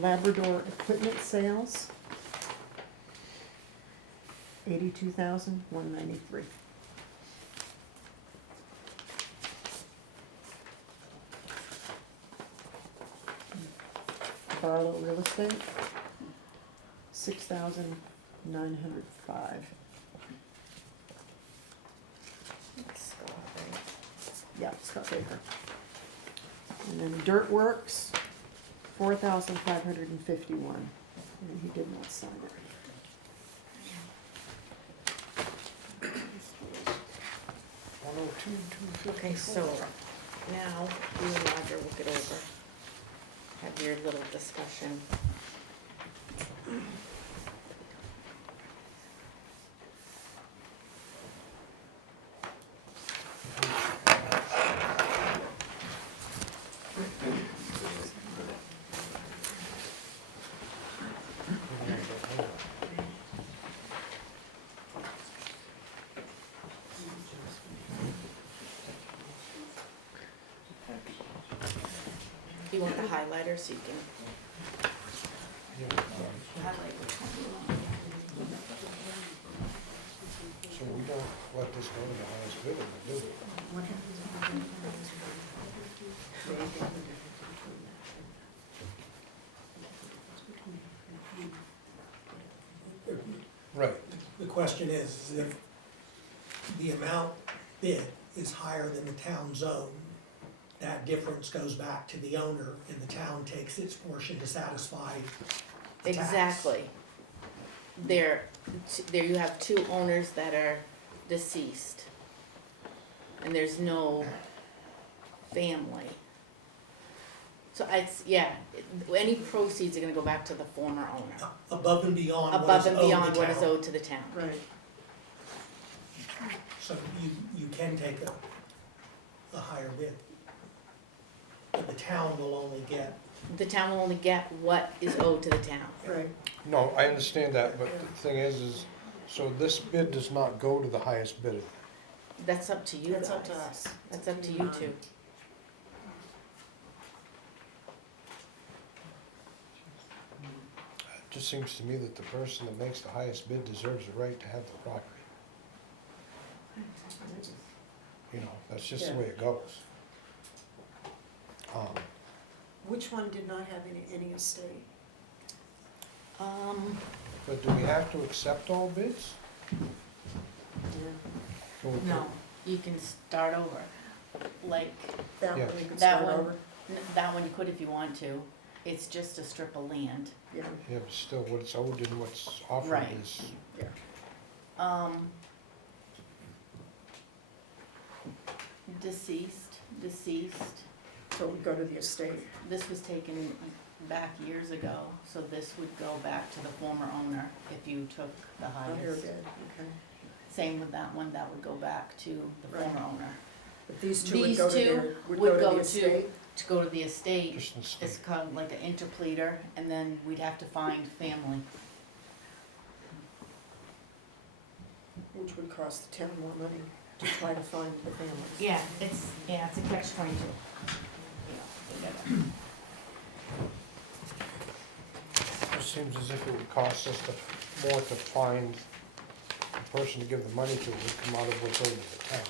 Labrador equipment sales, 82,193. Barlow Real Estate, 6,905. Scott, right? Yeah, Scott Baker. And then Dirt Works, 4,551, and he did not sign it. Okay, so now you and Roger look it over. Have your little discussion. You want the highlighter so you can highlight which one you want. So we don't let this go to the highest bidder, do we? Right. The question is if the amount bid is higher than the town's own, that difference goes back to the owner and the town takes its portion to satisfy the tax. Exactly. There you have two owners that are deceased. And there's no family. So any proceeds are gonna go back to the former owner, Above and beyond what above is and owed beyond the what is town. owed to the town. Right. So you can take a higher bid. But the town will only get, The town will only get what is owed to the town. Right. No, I understand that, but the thing is, so this bid does not go to the highest bidder. That's up to you guys. That's up to us. That's up to you two. It just seems to me that the person that makes the highest bid deserves the right to have the property. You know, that's just the way it goes. Which one did not have any estate? But do we have to accept all bids? Can we- No, you can start over. Like, That Yeah. one you could that start one, over? that one you could if you want to. It's just a strip of land. Yeah, Yeah, but still, what's owed and what's offered Right. is, Deceased. so it would go to the estate. This was taken back years ago, so this would go back to the former owner if you took the Higher highest. bid, okay. Same with that one, that would go back to the Right. former owner. But these two would These go to two their, would would go go to the estate? to go to the estate. just an estate. It's called like an interpleader, and then we'd have to find family. Which would cost the town more money to try to find the families. Yeah, it's a catch-22. It seems as if it would cost us more to find the person to give the money to would come out of what's owed to the town.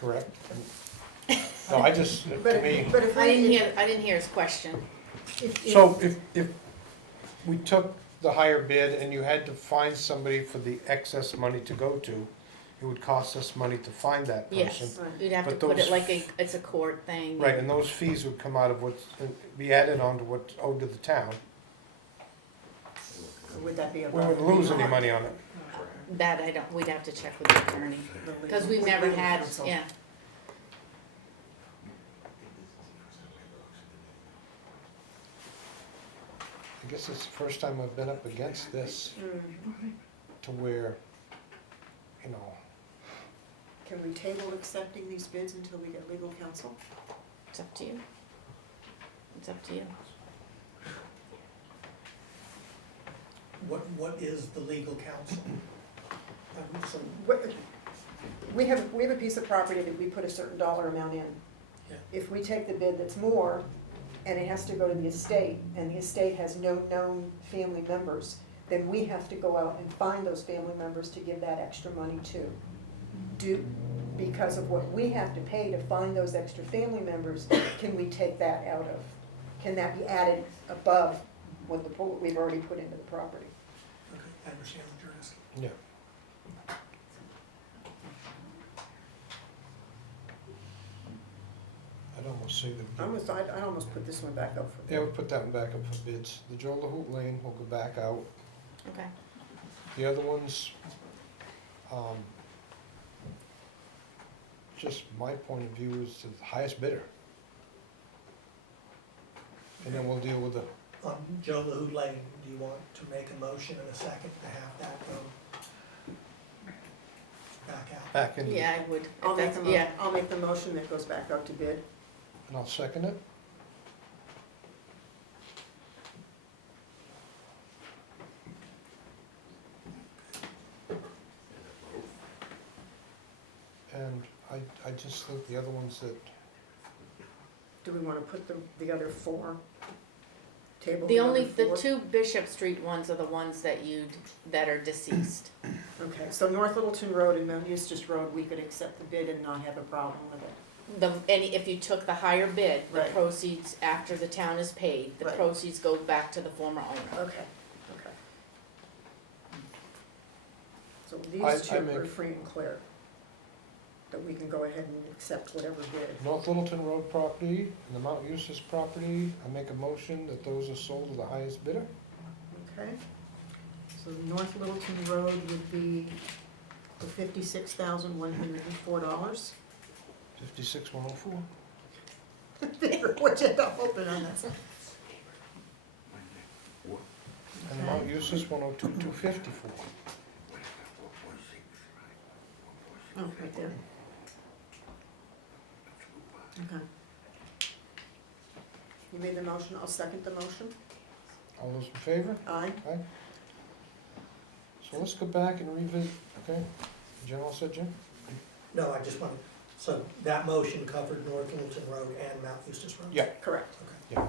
Correct? No, I just, to me, But if I didn't we, hear his question. so if we took the higher bid and you had to find somebody for the excess money to go to, it would cost us money to find that person. Yes, you'd have to But put those- it like it's a court thing. Right, and those fees would come out of what's, be added on to what's owed to the town. would that be we above? wouldn't lose any money on it. That I don't, we'd have to check with the attorney, cause we've never Legal had, counsel. yeah. I guess it's the first time I've been up against this Mm. to where, you know, Can we table accepting these bids until we get legal counsel? It's up to you. It's up to you. What is the legal counsel? So, We have a piece of property that we put a certain dollar amount in. Yeah. If we take the bid that's more, and it has to go to the estate, and the estate has no known family members, then we have to go out and find those family members to give that extra money to. Because of what we have to pay to find those extra family members, can we take that out of? Can that be added above what we've already put into the property? okay, I understand what you're asking. yeah. I'd almost say that, I'd almost put this one back up for yeah, we'll put that one back up for bids. The Joe LaHoot Lane will go back out. Okay. The other ones, just my point of view is the highest bidder. And then we'll deal with the, On Joe LaHoot Lane, do you want to make a motion in a second to have that go back out? back into, Yeah, I would. I'll If make that's- the Yeah, I'll make the motion that goes back out to bid. and I'll second it. And I just think the other ones that, Do we wanna put the other four? Table the only, other the four? two Bishop Street ones are the ones that that are deceased. Okay, so North Littleton Road and Mount Eustace Road, we could accept the bid and not have a problem with it. If you took the higher bid, the Right. proceeds, after the town is paid, the Right. proceeds go back to the former owner. Okay. So I these two make- are free and clear. That we can go ahead and accept whatever bid. North Littleton Road property and the Mount Eustace property, I make a motion that those are sold to the highest bidder. Okay? So North Littleton Road would be for $56,104. 56,104. What you end up hoping on that? And the Mount Eustace 102,254. Oh, right there. Okay. You made the motion, I'll second the motion. All those in favor? Aye. So let's go back and revisit, okay? Jim, all set, Jim? No, I just wanted, so that motion covered North Littleton Road and Mount Eustace Road? Yeah. Correct. Okay.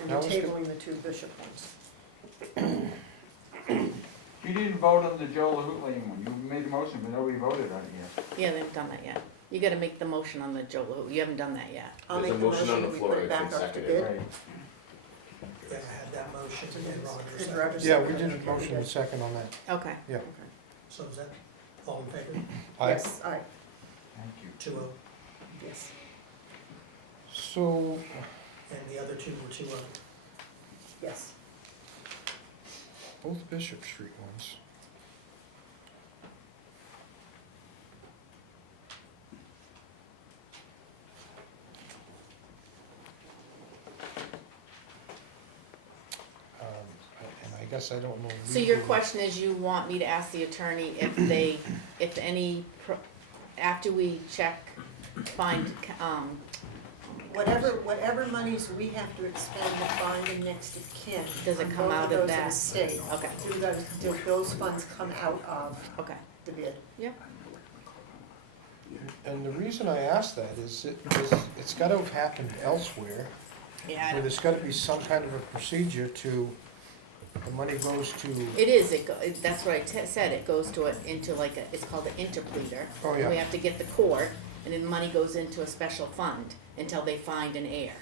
And Now we're let's go- tabling the two Bishop ones. You didn't vote on the Joe LaHoot Lane one, you made a motion, but nobody voted on it yet. Yeah, they haven't done that yet. You gotta make the motion on the Joe LaHoot, you haven't done that yet. I'll There's make a the motion on motion, the we floor, put it it's back been up to seconded. bid. Right. Yeah, I had that motion, and then Roger Did seconded. Roger Yeah, we second? did a motion and second on that. Okay. Yeah. Okay. So is that all in favor? Aye. Yes, aye, Thank you. 2-0, yes. So, and the other two were 2-0. Yes. both Bishop Street ones. And I guess I don't know. So your legally- question is, you want me to ask the attorney if if any, after we check, find, Whatever monies we have to expend to find a next of kin. Does it on come both out of those that? estate, okay, do those funds come out of okay, the bid? And the reason I ask that is it's gotta have happened elsewhere, yeah, I where know. there's gotta be some kind of a procedure to, the money goes to, It is, that's what I said, it goes to into like it's called an interpleader. oh yeah. We have to get the court, and then money goes into a special fund until they find an heir.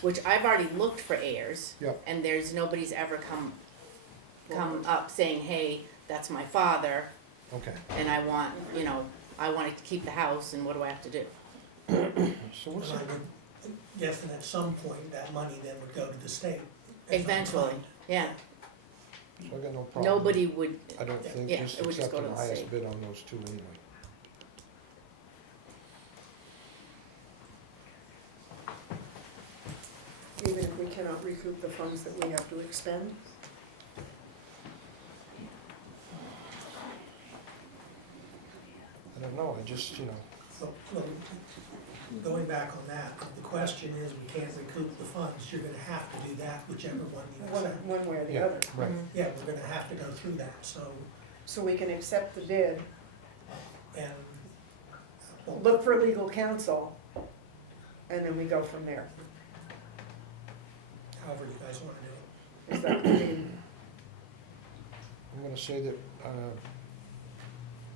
Which I've already looked for heirs. Yep. And nobody's ever come up saying, hey, that's my father, Okay, and I want to keep the house, and what do I have to do? so what's And I it? would guess that at some point, that money then would go to the state. as Eventually, unclaimed. yeah. So I got no problem. Nobody would, I don't think yeah, just it would just go accepting to the the highest state. bid on those two anyway. Even if we cannot recoup the funds that we have to expend? I don't know, I just, Well, going back on that, the question is, we can't recoup the funds, you're gonna have to do that whichever one you accept. One way or the yeah, other. right. Yeah, we're gonna have to go through that, So we can accept the bid, and, well, look for legal counsel, and then we go from there. however you guys wanna do it. Is that, I mean, I'm gonna say that,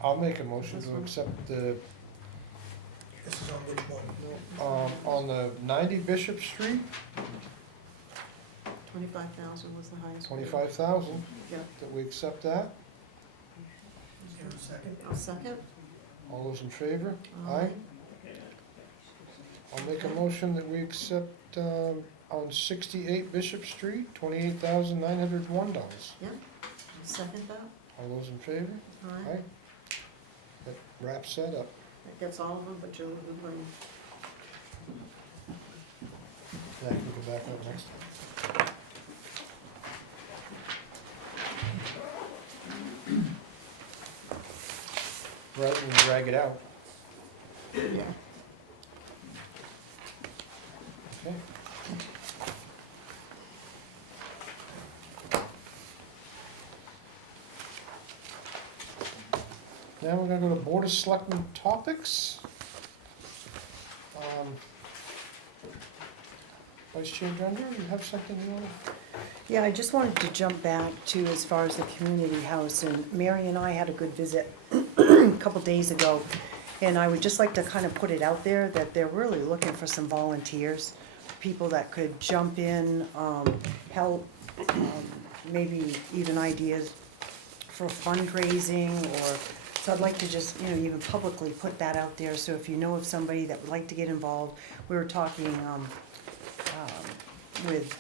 I'll make a motion This to one? accept the, This is on which one? on the 90 Bishop Street, 25,000 was the highest. bid. 25,000, Yeah, that we accept that. Is there a second? I'll second. All those in favor? Aye. I'll make a motion that we accept, on 68 Bishop Street, $28,901. Yeah, I'll second that. All those in favor? Aye. Aye. That wraps that up. That gets all of them, but Joe Woodland. Yeah, I can go back up next time. Rather than drag it out. Yeah. Okay. Now we're gonna go to Board of Selectmen topics. Vice Chair Gender, you have something you want to? Yeah, I just wanted to jump back to as far as the community house, and Mary and I had a good visit a couple days ago, and I would just like to kind of put it out there that they're really looking for some volunteers, people that could jump in, help, maybe even ideas for fundraising, or, so I'd like to just, even publicly put that out there, so if you know of somebody that would like to get involved, we were talking, with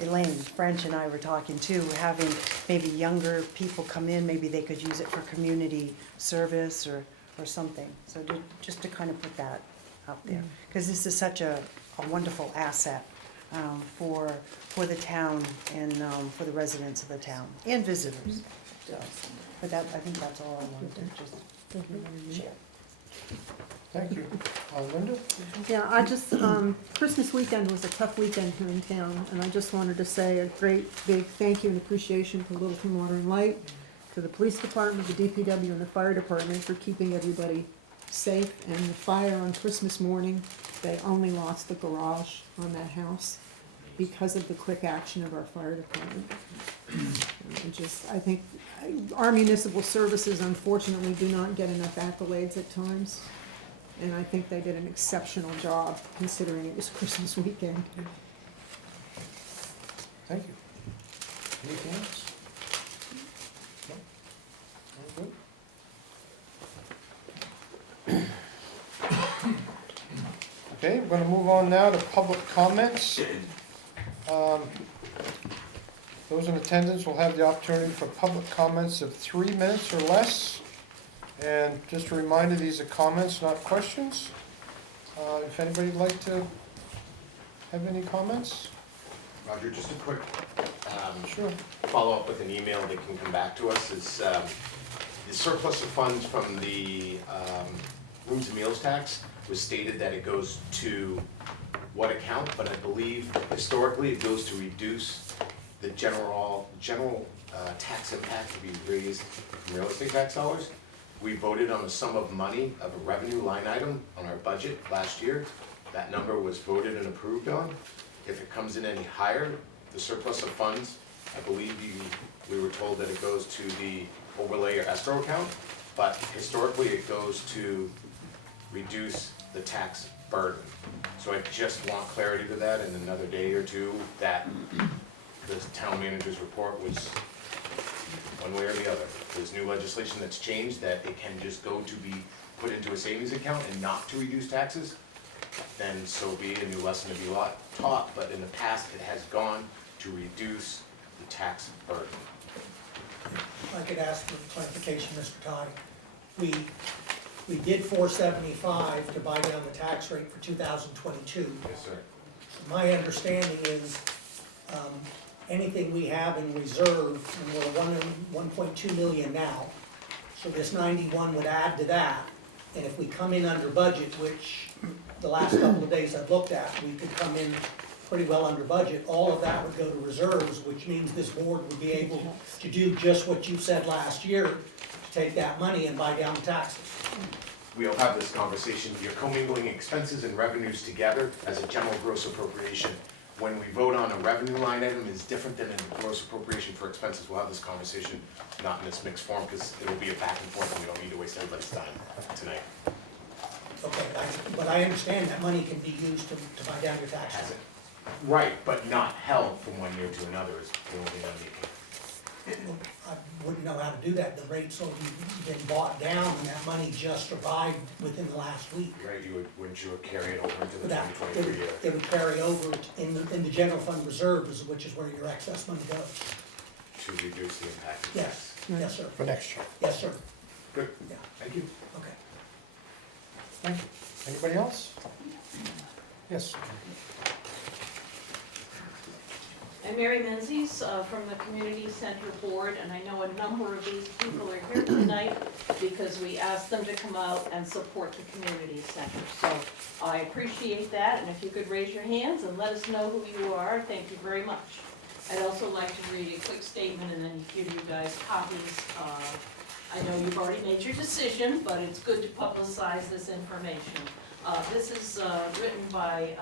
Elaine French and I were talking too, having maybe younger people come in, maybe they could use it for community service or something. So just to kind of put that out there, because this is such a wonderful asset for the town and for the residents of the town and visitors. So, but that, I think that's all I wanted to just share. Thank you. Linda? Yeah, I just, Christmas weekend was a tough weekend here in town, and I just wanted to say a great big thank you and appreciation to Littleton Water and Light, to the police department, the DPW, and the fire department for keeping everybody safe. And the fire on Christmas morning, they only lost the garage on that house because of the quick action of our fire department. And I think our municipal services unfortunately do not get enough accolades at times. And I think they did an exceptional job considering it was Christmas weekend. Thank you. Anything else? No? All good? Okay, we're gonna move on now to public comments. Those in attendance will have the opportunity for public comments of 3 minutes or less. And just a reminder, these are comments, not questions. If anybody'd like to have any comments? Roger, just a quick, Sure. follow-up with an email that can come back to us is, the surplus of funds from the, rooms and meals tax was stated that it goes to what account, but I believe historically it goes to reduce the general tax impact to be raised from real estate tax dollars. We voted on a sum of money of a revenue line item on our budget last year. That number was voted and approved on. If it comes in any higher, the surplus of funds, I believe we were told that it goes to the overlay or escrow account, but historically it goes to reduce the tax burden. So I just want clarity to that in another day or two, that the town manager's report was one way or the other. There's new legislation that's changed that it can just go to be put into a savings account and not to reduce taxes, then so be it, a new lesson to be taught, but in the past, it has gone to reduce the tax burden. If I could ask for clarification, Mr. Todd. We did 475 to buy down the tax rate for 2022. Yes, sir. My understanding is, anything we have in reserve, and we're 1.2 million now, so this 91 would add to that. And if we come in under budget, which the last couple of days I've looked at, we could come in pretty well under budget, all of that would go to reserves, which means this board would be able to do just what you said last year, to take that money and buy down the taxes. We'll have this conversation. You're commingling expenses and revenues together as a general gross appropriation. When we vote on a revenue line item, is different than a gross appropriation for expenses. We'll have this conversation, not in this mixed form, because it'll be a back and forth, and we don't need to waste everybody's time tonight. Okay, but I understand that money can be used to buy down your taxes. Has it? Right, but not held from one year to another is the only thing I'm making. I wouldn't know how to do that. The rate's already been bought down, and that money just arrived within the last week. Right, wouldn't you carry it over into the That, 2023 year? it would carry over in the general fund reserves, which is where your excess money goes. To reduce the impact. Yes, yes, sir. For next year. Yes, sir. Good, Yeah, thank you. okay. Thank you. Anybody else? Yes. I'm Mary Menzies from the Community Center Board, and I know a number of these people are here tonight because we asked them to come out and support the community center. So I appreciate that, and if you could raise your hands and let us know who you are, thank you very much. I'd also like to read a quick statement and then give you guys copies. I know you've already made your decision, but it's good to publicize this information. This is written by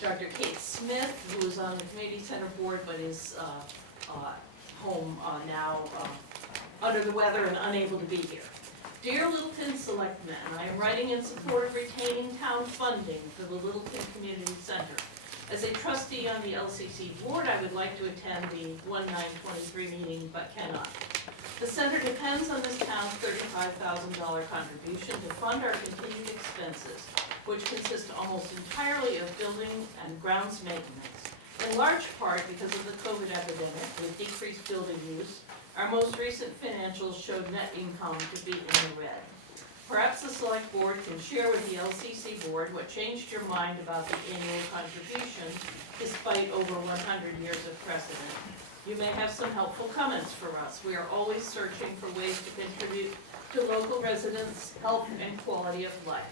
Dr. Kate Smith, who is on the Community Center Board, but is home now under the weather and unable to be here. Dear Littleton Selectmen, I am writing in support of retaining town funding for the Littleton Community Center. As a trustee on the LCC board, I would like to attend the 1/9/23 meeting, but cannot. The center depends on this town's $35,000 contribution to fund our continued expenses, which consist almost entirely of building and grounds maintenance. In large part because of the COVID epidemic with decreased building use, our most recent financials showed net income to be in the red. Perhaps the select board can share with the LCC board what changed your mind about the annual contribution despite over 100 years of precedent. You may have some helpful comments for us. We are always searching for ways to contribute to local residents' health and quality of life.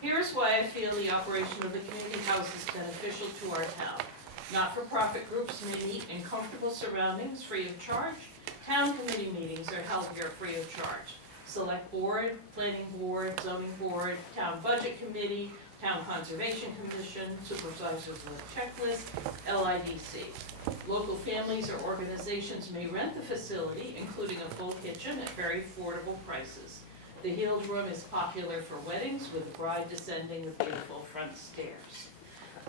Here's why I feel the operation of the community house is beneficial to our town. Not-for-profit groups may meet in comfortable surroundings free of charge. Town committee meetings are held here free of charge. Select board, planning board, zoning board, town budget committee, town conservation commission, supervisors of the checklist, LIDC. Local families or organizations may rent the facility, including a full kitchen at very affordable prices. The healed room is popular for weddings with the bride descending the beautiful front stairs.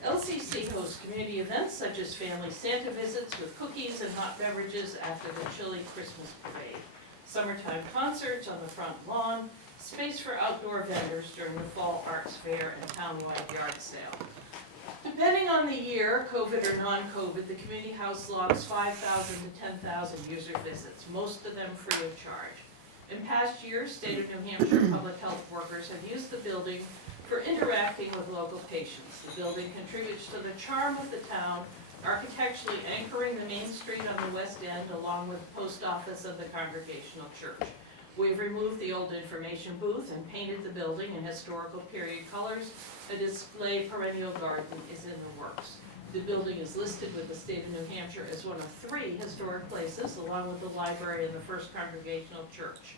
LCC hosts community events such as family Santa visits with cookies and hot beverages after the chilly Christmas parade. Summertime concerts on the front lawn, space for outdoor vendors during the fall arts fair and townwide yard sale. Depending on the year, COVID or non-COVID, the community house logs 5,000 to 10,000 user visits, most of them free of charge. In past years, state of New Hampshire public health workers have used the building for interacting with local patients. The building contributes to the charm of the town, architecturally anchoring the main street on the west end along with the post office and the Congregational Church. We've removed the old information booth and painted the building in historical period colors. A display perennial garden is in the works. The building is listed with the state of New Hampshire as one of 3 historic places, along with the library and the First Congregational Church.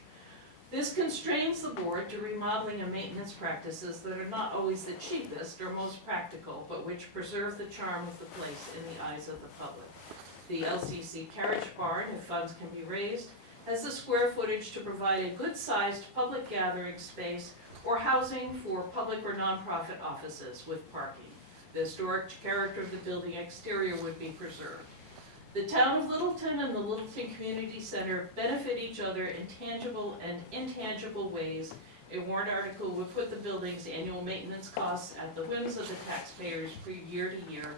This constrains the board to remodeling and maintenance practices that are not always the cheapest or most practical, but which preserve the charm of the place in the eyes of the public. The LCC carriage barn, if funds can be raised, has the square footage to provide a good-sized public gathering space or housing for public or nonprofit offices with parking. The historic character of the building exterior would be preserved. The town of Littleton and the Littleton Community Center benefit each other in tangible and intangible ways. A warrant article would put the building's annual maintenance costs at the whims of the taxpayers year to year.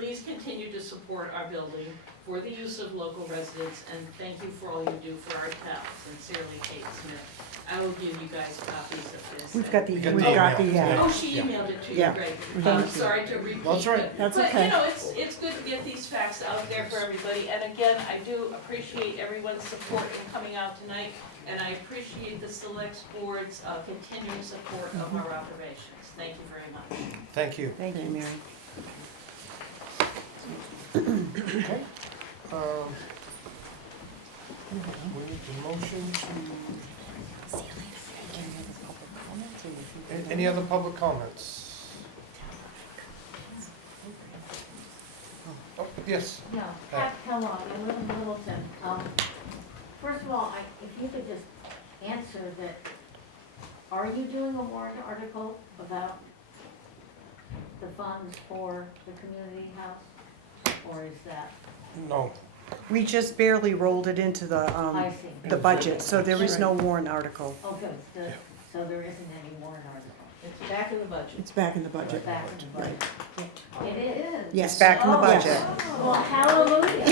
Please continue to support our building for the use of local residents, and thank you for all you do for our town. Sincerely, Kate Smith. I will give you guys copies of this. We've got the, We got we've the got the, email. Oh, she emailed it to you, Yeah. great. Thank you. Sorry to repeat. That's right. That's But, okay. you know, it's good to get these facts out there for everybody, and again, I do appreciate everyone's support in coming out tonight, and I appreciate the Select Board's continuing support of our operations. Thank you very much. Thank you. thank you, Mary. Okay. We need the motion to, any other public comments? Oh, yes. Yeah, Pat Kellogg, I live in Littleton. First of all, if you could just answer that, are you doing a warrant article about the funds for the community house? Or is that, No. We just barely rolled it into I see. the budget, so there is no warrant article. Oh, good, so there isn't any warrant article? It's back in the budget. It's back in the budget. It's back in the budget? It is? It's back in the Oh. budget. Well, hallelujah.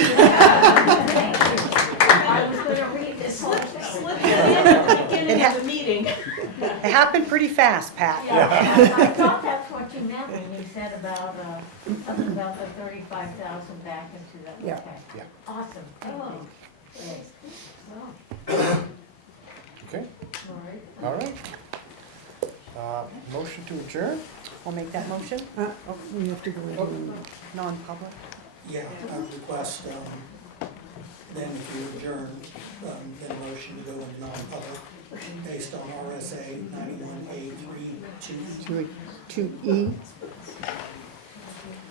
I was gonna read this whole thing. Slip it in at the beginning of the meeting. It happened pretty fast, Pat. Yeah, I thought that's what you meant when you said about, something about the 35,000 back into that. Yeah. Okay. Yeah. Awesome, thank you. Well, Okay, all right. all right. Motion to adjourn? I'll make that motion. Oh, we have to go into, Non-public. Yeah, I would request, then if you adjourn, then a motion to go into non-public based on RSA 91A3(2). to E.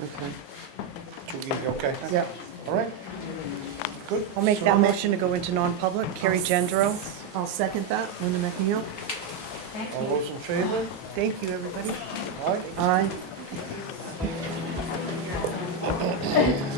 Okay, 2E, okay. yeah. All right. Good. I'll make that motion to go into non-public. Carrie Gendro. I'll second that. Linda McNeil. Thank All you. those in favor? Thank you, everybody. All right. Aye.